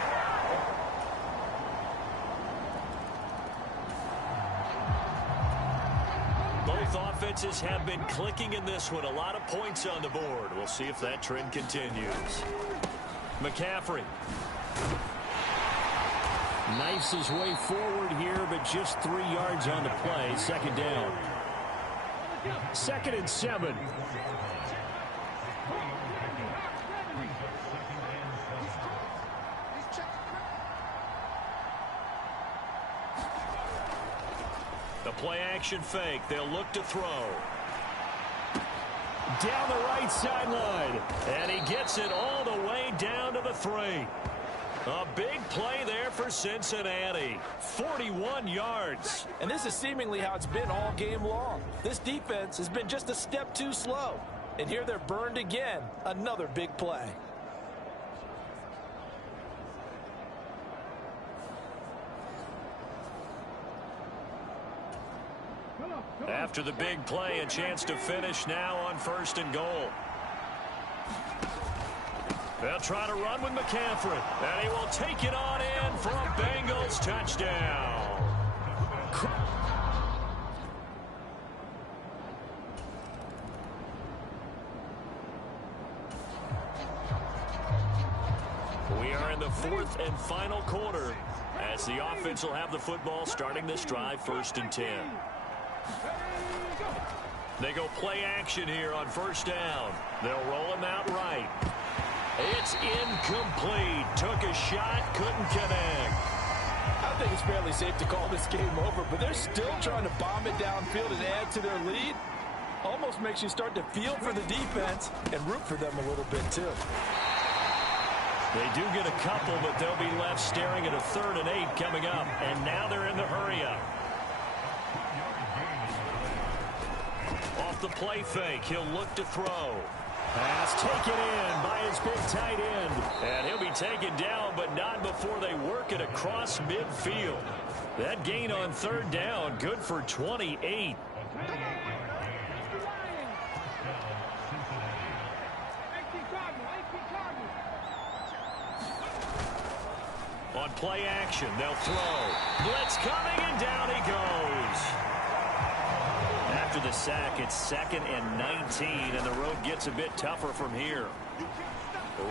Both offenses have been clicking in this one. A lot of points on the board. We'll see if that trend continues. McCaffrey. Knifes his way forward here, but just 3 yards on the play. Second down. 2nd and 7. The play action fake. They'll look to throw. Down the right sideline. And he gets it all the way down to the 3. A big play there for Cincinnati. 41 yards. And this is seemingly how it's been all game long. This defense has been just a step too slow. And here they're burned again. Another big play. After the big play, a chance to finish now on 1st and goal. They'll try to run with McCaffrey. And he will take it on in for a Bengals touchdown. fourth and final quarter as the offense will have the football starting this drive 1st and 10. They go play action here on 1st down. They'll roll him out right. It's incomplete. Took a shot, couldn't connect. I think it's fairly safe to call this game over, but they're still trying to bomb it downfield and add to their lead. Almost makes you start to feel for the defense and root for them a little bit, too. They do get a couple, but they'll be left staring at a 3rd and 8 coming up. And now they're in the hurry-up. Off the play fake, he'll look to throw. Pass taken in by his big tight end. And he'll be taken down, but not before they work it across midfield. That gain on 3rd down, good for 28. On play action, they'll throw. Blitz coming, and down he goes. After the sack, it's 2nd and 19, and the road gets a bit tougher from here.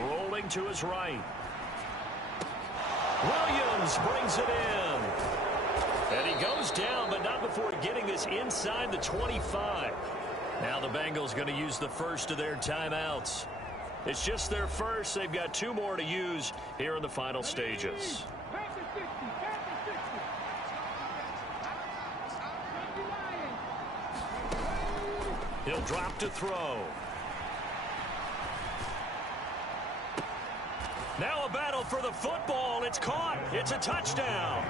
Rolling to his right. Williams brings it in. And he goes down, but not before getting this inside the 25. Now the Bengals going to use the first of their timeouts. It's just their first. They've got 2 more to use here in the final stages. He'll drop to throw. Now a battle for the football. It's caught. It's a touchdown.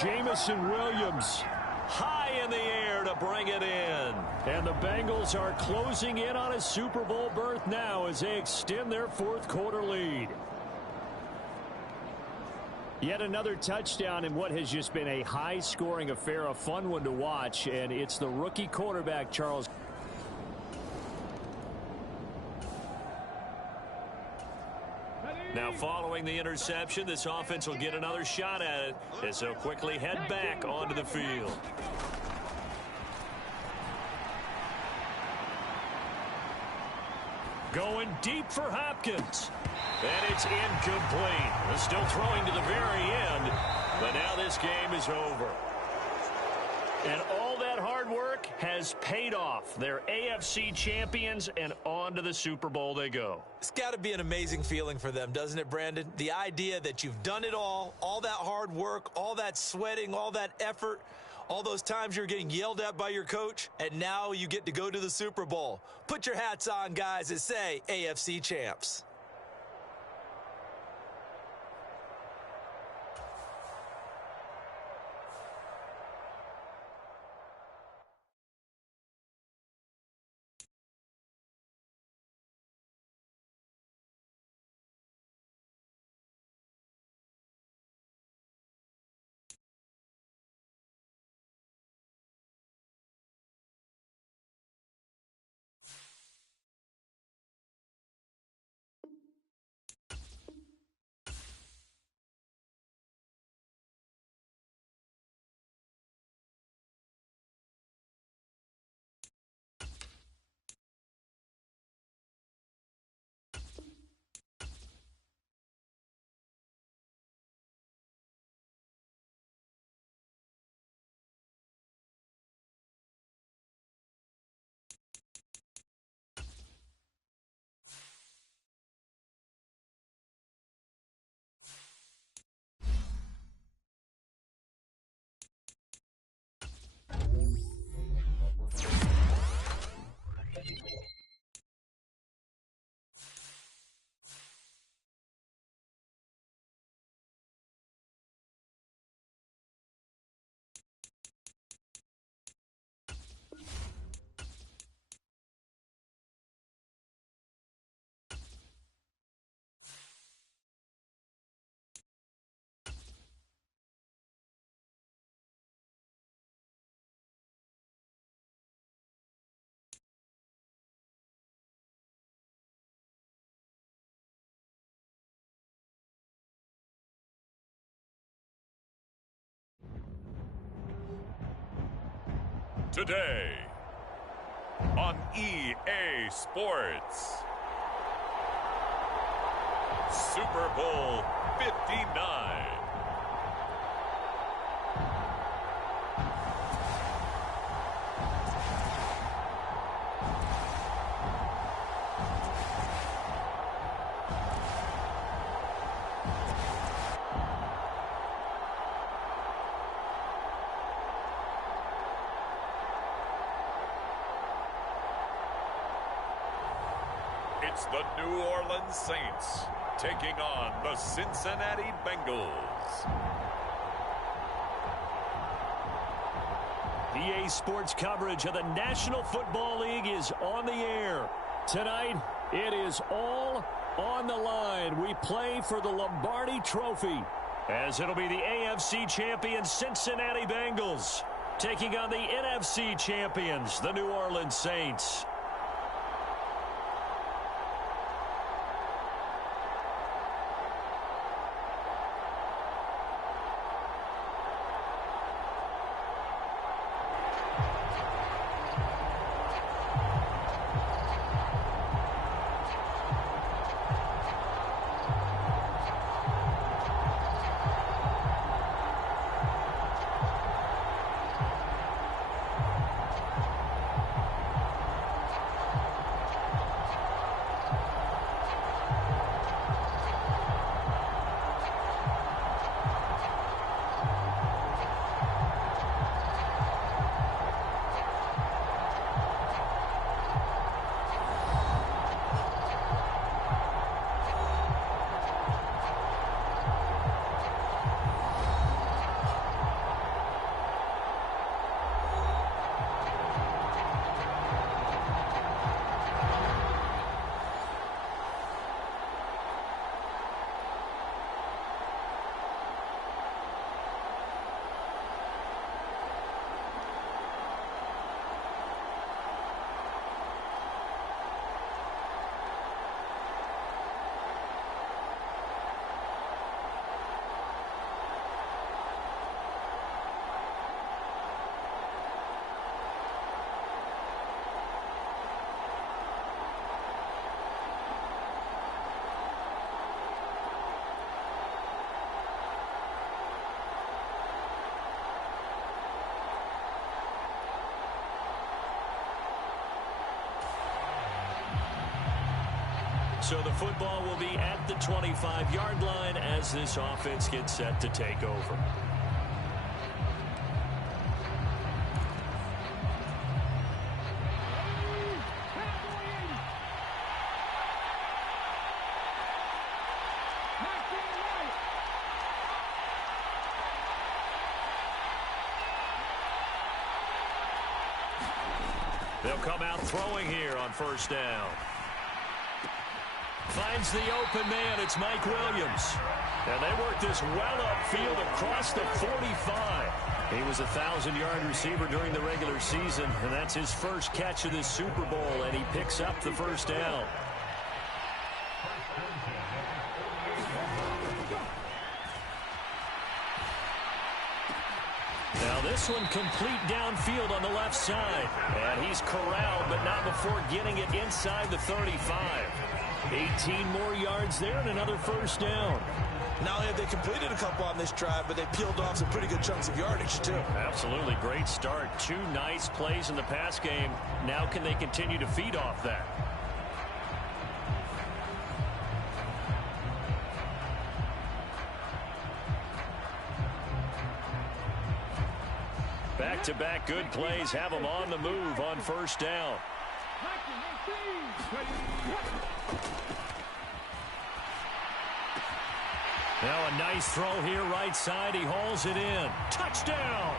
Jamison Williams high in the air to bring it in. And the Bengals are closing in on a Super Bowl berth now as they extend their 4th quarter lead. Yet another touchdown in what has just been a high-scoring affair, a fun one to watch, and it's the rookie quarterback, Charles. Now following the interception, this offense will get another shot at it as they'll quickly head back onto the field. Going deep for Hopkins. And it's incomplete. They're still throwing to the very end, but now this game is over. And all that hard work has paid off. They're AFC champions, and on to the Super Bowl they go. It's got to be an amazing feeling for them, doesn't it, Brandon? The idea that you've done it all that hard work, all that sweating, all that effort, all those times you're getting yelled at by your coach, and now you get to go to the Super Bowl. Put your hats on, guys, and say AFC champs. Today on EA Sports, Super Bowl 59. It's the New Orleans Saints taking on the Cincinnati Bengals. EA Sports coverage of the National Football League is on the air. Tonight, it is all on the line. We play for the Lombardi Trophy, as it'll be the AFC champion Cincinnati Bengals taking on the NFC champions, the New Orleans Saints. So the football will be at the 25-yard line as this offense gets set to take over. They'll come out throwing here on first down. Finds the open man. It's Mike Williams. And they work this well upfield across the 45. He was a 1,000-yard receiver during the regular season, and that's his first catch of this Super Bowl, and he picks up the first down. Now this one complete downfield on the left side. And he's corralled, but not before getting it inside the 35. 18 more yards there and another first down. Not only have they completed a couple on this drive, but they peeled off some pretty good chunks of yardage, too. Absolutely. Great start. 2 nice plays in the pass game. Now can they continue to feed off that? Back-to-back good plays have them on the move on first down. Now a nice throw here right side. He hauls it in. Touchdown!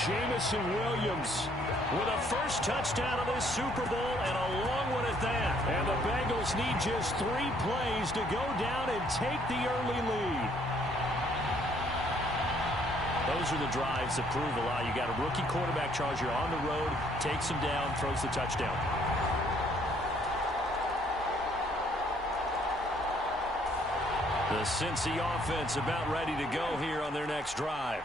Jamison Williams with a first touchdown of this Super Bowl and a long one at that. And the Bengals need just 3 plays to go down and take the early lead. Those are the drives that prove a lot. You got a rookie quarterback, Charles. You're on the road, takes him down, throws the touchdown. The Cincy offense about ready to go here on their next drive.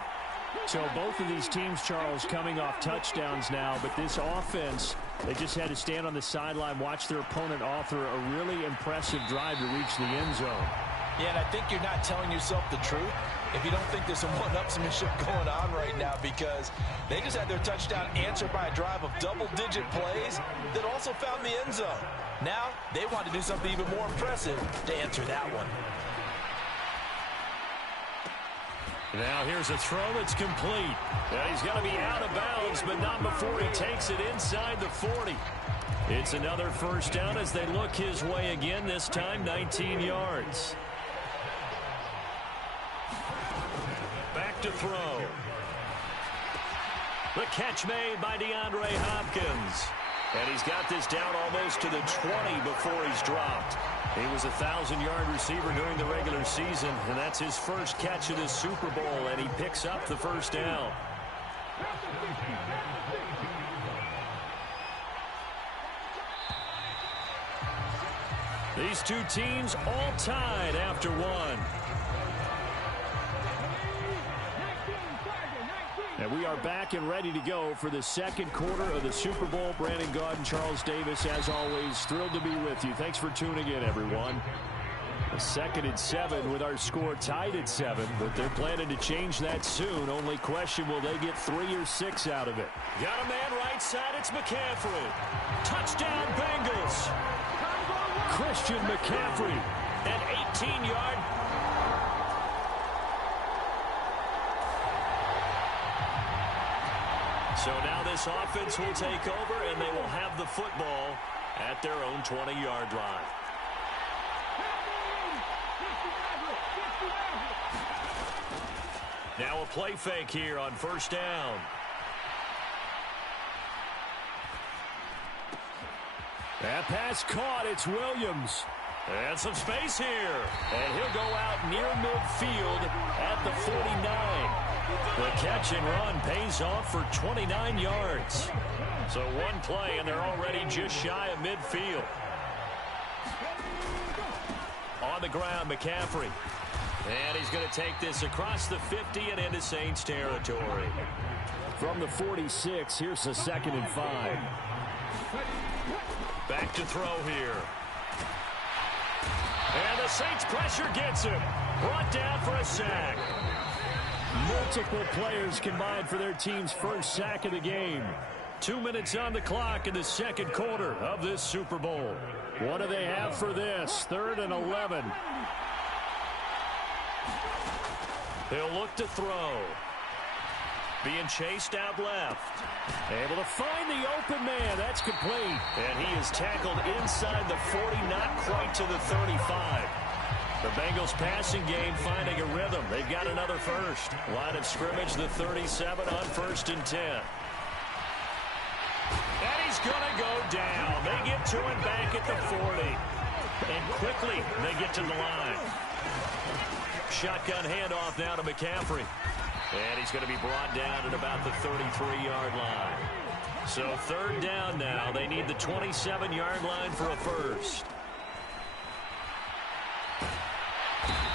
So both of these teams, Charles, coming off touchdowns now, but this offense, they just had to stand on the sideline, watch their opponent author a really impressive drive to reach the end zone. Yeah, and I think you're not telling yourself the truth if you don't think there's some one-upsmanship going on right now, because they just had their touchdown answered by a drive of double-digit plays that also found the end zone. Now they want to do something even more impressive to answer that one. Now here's a throw that's complete. He's going to be out of bounds, but not before he takes it inside the 40. It's another first down as they look his way again, this time 19 yards. Back to throw. The catch made by DeAndre Hopkins. And he's got this down almost to the 20 before he's dropped. He was a 1,000-yard receiver during the regular season, and that's his first catch of this Super Bowl, and he picks up the first down. These two teams all tied after one. And we are back and ready to go for the second quarter of the Super Bowl. Brandon Gaud and Charles Davis, as always, thrilled to be with you. Thanks for tuning in, everyone. A 2nd and 7 with our score tied at 7, but they're planning to change that soon. Only question, will they get 3 or 6 out of it? Got a man right side, it's McCaffrey. Touchdown, Bengals. Christian McCaffrey, an 18-yard. So now this offense will take over, and they will have the football at their own 20-yard line. Now a play fake here on first down. That pass caught. It's Williams. And some space here. And he'll go out near midfield at the 49. The catch and run pays off for 29 yards. So one play, and they're already just shy of midfield. On the ground, McCaffrey. And he's going to take this across the 50 and into Saints territory. From the 46, here's the 2nd and 5. Back to throw here. And the Saints pressure gets him. Brought down for a sack. Multiple players combined for their team's first sack of the game. 2 minutes on the clock in the second quarter of this Super Bowl. What do they have for this? 3rd and 11. He'll look to throw. Being chased out left. Able to find the open man. That's complete. And he is tackled inside the 40, not quite to the 35. The Bengals passing game finding a rhythm. They've got another first. Line of scrimmage, the 37 on 1st and 10. And he's going to go down. They get to him back at the 40. And quickly they get to the line. Shotgun handoff now to McCaffrey. And he's going to be brought down at about the 33-yard line. So 3rd down now. They need the 27-yard line for a first.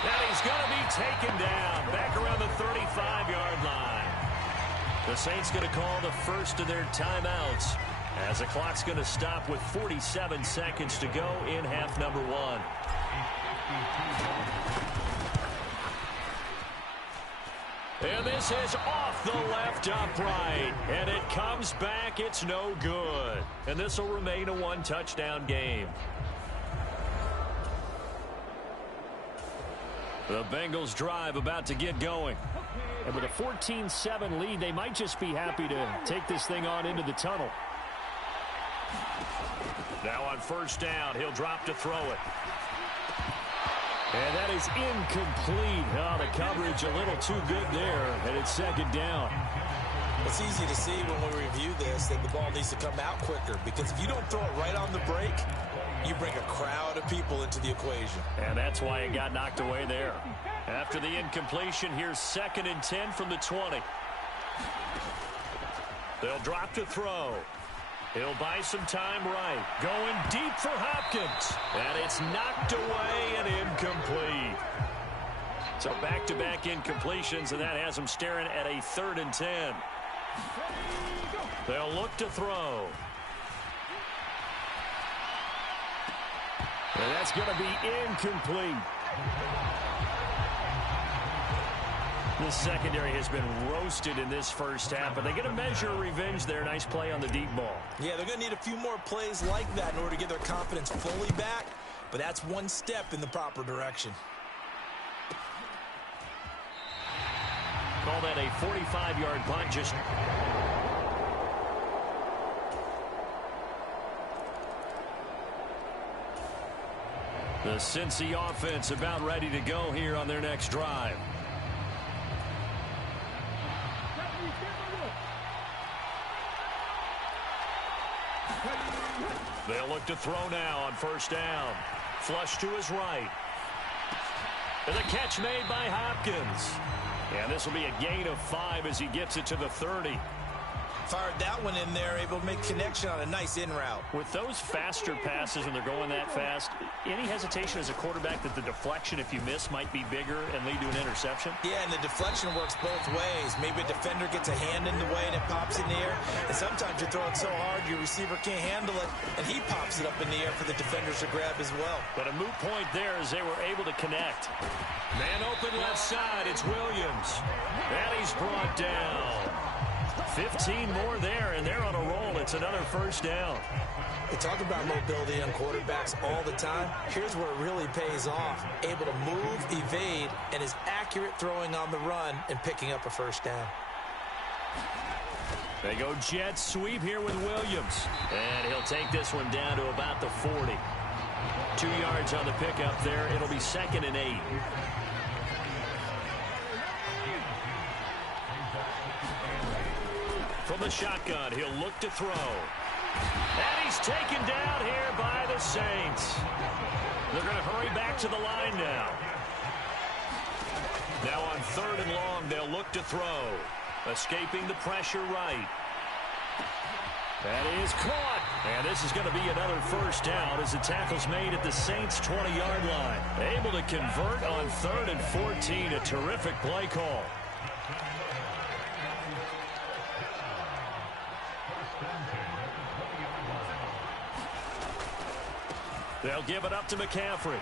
And he's going to be taken down back around the 35-yard line. The Saints going to call the first of their timeouts as the clock's going to stop with 47 seconds to go in half number 1. And this is off the left upright. And it comes back. It's no good. And this will remain a one-touchdown game. The Bengals drive about to get going. And with a 14-7 lead, they might just be happy to take this thing on into the tunnel. Now on first down, he'll drop to throw it. And that is incomplete. Oh, the coverage a little too good there, and it's 2nd down. It's easy to see when we review this that the ball needs to come out quicker, because if you don't throw it right on the break, you bring a crowd of people into the equation. And that's why it got knocked away there. After the incompletion, here's 2nd and 10 from the 20. They'll drop to throw. He'll buy some time right. Going deep for Hopkins. And it's knocked away and incomplete. So back-to-back incompletions, and that has them staring at a 3rd and 10. They'll look to throw. And that's going to be incomplete. The secondary has been roasted in this first half, but they get a measure of revenge there. Nice play on the deep ball. Yeah, they're going to need a few more plays like that in order to get their confidence fully back, but that's one step in the proper direction. Call that a 45-yard punt. Just the Cincy offense about ready to go here on their next drive. They'll look to throw now on first down. Flush to his right. And the catch made by Hopkins. And this will be a gain of 5 as he gets it to the 30. Fired that one in there, able to make connection on a nice in route. With those faster passes when they're going that fast, any hesitation as a quarterback that the deflection, if you miss, might be bigger and lead to an interception? Yeah, and the deflection works both ways. Maybe a defender gets a hand in the way and it pops in the air. And sometimes you throw it so hard your receiver can't handle it, and he pops it up in the air for the defenders to grab as well. But a moot point there as they were able to connect. Man open left side, it's Williams. And he's brought down. 15 more there, and they're on a roll. It's another first down. They talk about mobility on quarterbacks all the time. Here's where it really pays off. Able to move, evade, and is accurate throwing on the run and picking up a first down. They go jet sweep here with Williams. And he'll take this one down to about the 40. 2 yards on the pickup there. It'll be 2nd and 8. From the shotgun, he'll look to throw. And he's taken down here by the Saints. They're going to hurry back to the line now. Now on 3rd and long, they'll look to throw. Escaping the pressure right. That is caught. And this is going to be another first down as the tackle's made at the Saints' 20-yard line. Able to convert on 3rd and 14. A terrific play call. They'll give it up to McCaffrey.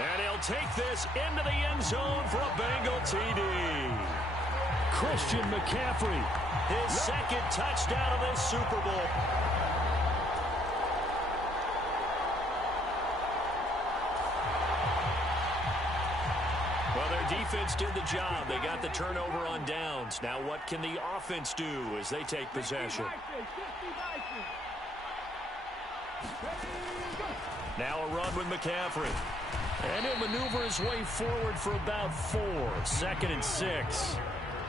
And he'll take this into the end zone for a Bengal TD. Christian McCaffrey, his 2nd touchdown of this Super Bowl. Well, their defense did the job. They got the turnover on downs. Now what can the offense do as they take possession? Now a run with McCaffrey. And he'll maneuver his way forward for about 4. 2nd and 6.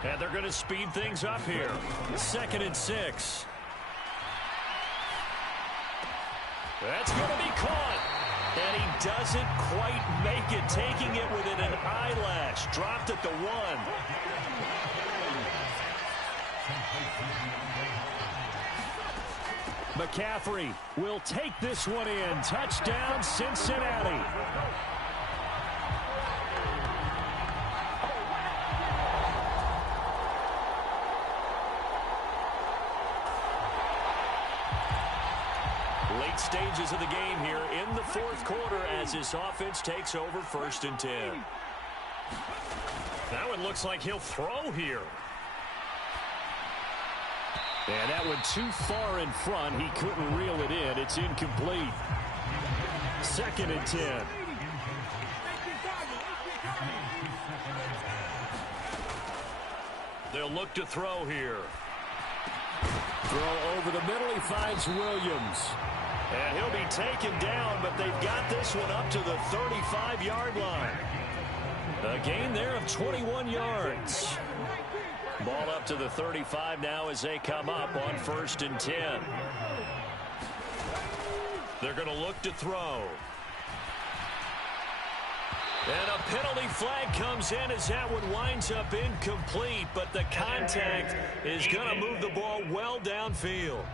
And they're going to speed things up here. 2nd and 6. That's going to be caught. And he doesn't quite make it, taking it within an eyelash. Dropped at the 1. McCaffrey will take this one in. Touchdown, Cincinnati. Late stages of the game here in the 4th quarter as this offense takes over 1st and 10. That one looks like he'll throw here. And that one too far in front. He couldn't reel it in. It's incomplete. 2nd and 10. They'll look to throw here. Throw over the middle. He finds Williams. And he'll be taken down, but they've got this one up to the 35-yard line. A gain there of 21 yards. Ball up to the 35 now as they come up on 1st and 10. They're going to look to throw. And a penalty flag comes in as that one winds up incomplete, but the contact is going to move the ball well downfield.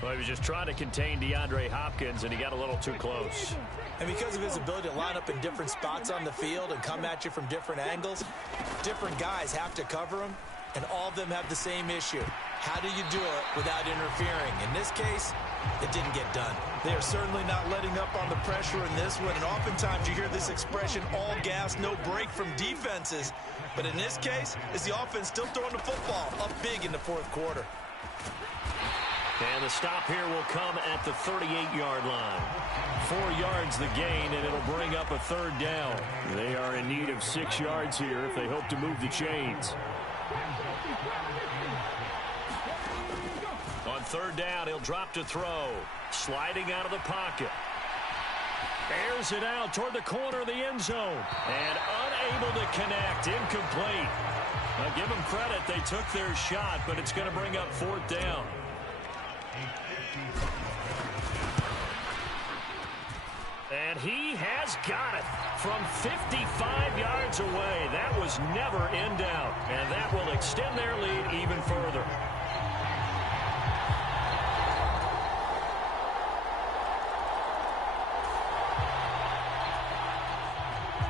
Well, he was just trying to contain DeAndre Hopkins, and he got a little too close. And because of his ability to line up in different spots on the field and come at you from different angles, different guys have to cover him, and all of them have the same issue. How do you do it without interfering? In this case, it didn't get done. They are certainly not letting up on the pressure in this one, and oftentimes you hear this expression, all gas, no break from defenses. But in this case, it's the offense still throwing the football up big in the fourth quarter. And the stop here will come at the 38-yard line. 4 yards the gain, and it'll bring up a third down. They are in need of 6 yards here if they hope to move the chains. On third down, he'll drop to throw. Sliding out of the pocket. Airs it out toward the corner of the end zone. And unable to connect. Incomplete. Now give them credit. They took their shot, but it's going to bring up fourth down. And he has got it from 55 yards away. That was never in doubt. And that will extend their lead even further.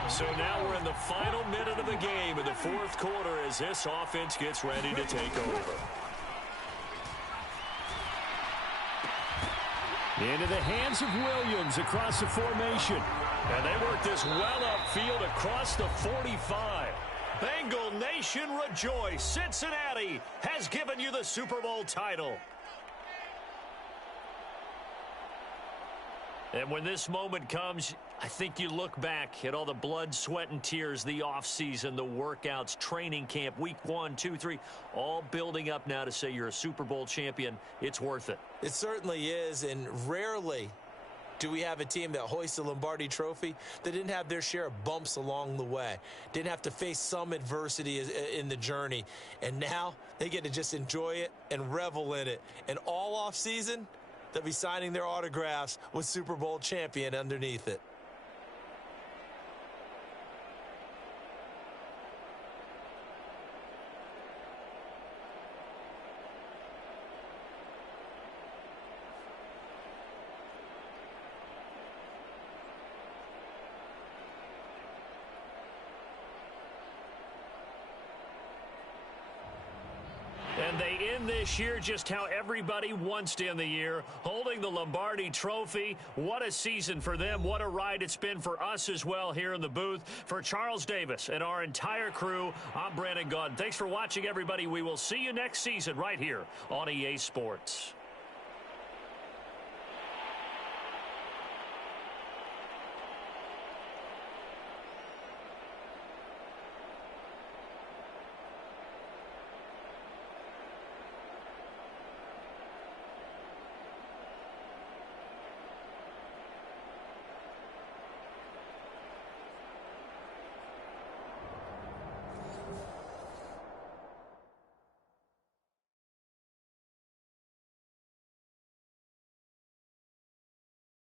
So now we're in the final minute of the game in the fourth quarter as this offense gets ready to take over. Into the hands of Williams across the formation. And they work this well upfield across the 45. Bengal Nation rejoice. Cincinnati has given you the Super Bowl title. And when this moment comes, I think you look back at all the blood, sweat, and tears, the offseason, the workouts, training camp, week 1, 2, 3, all building up now to say you're a Super Bowl champion. It's worth it. It certainly is, and rarely do we have a team that hoists the Lombardi Trophy that didn't have their share of bumps along the way, didn't have to face some adversity in the journey, and now they get to just enjoy it and revel in it. And all offseason, they'll be signing their autographs with Super Bowl champion underneath it. And they end this year just how everybody wants to end the year, holding the Lombardi Trophy. What a season for them. What a ride it's been for us as well here in the booth. For Charles Davis and our entire crew, I'm Brandon Gaudin. Thanks for watching, everybody. We will see you next season right here on EA Sports.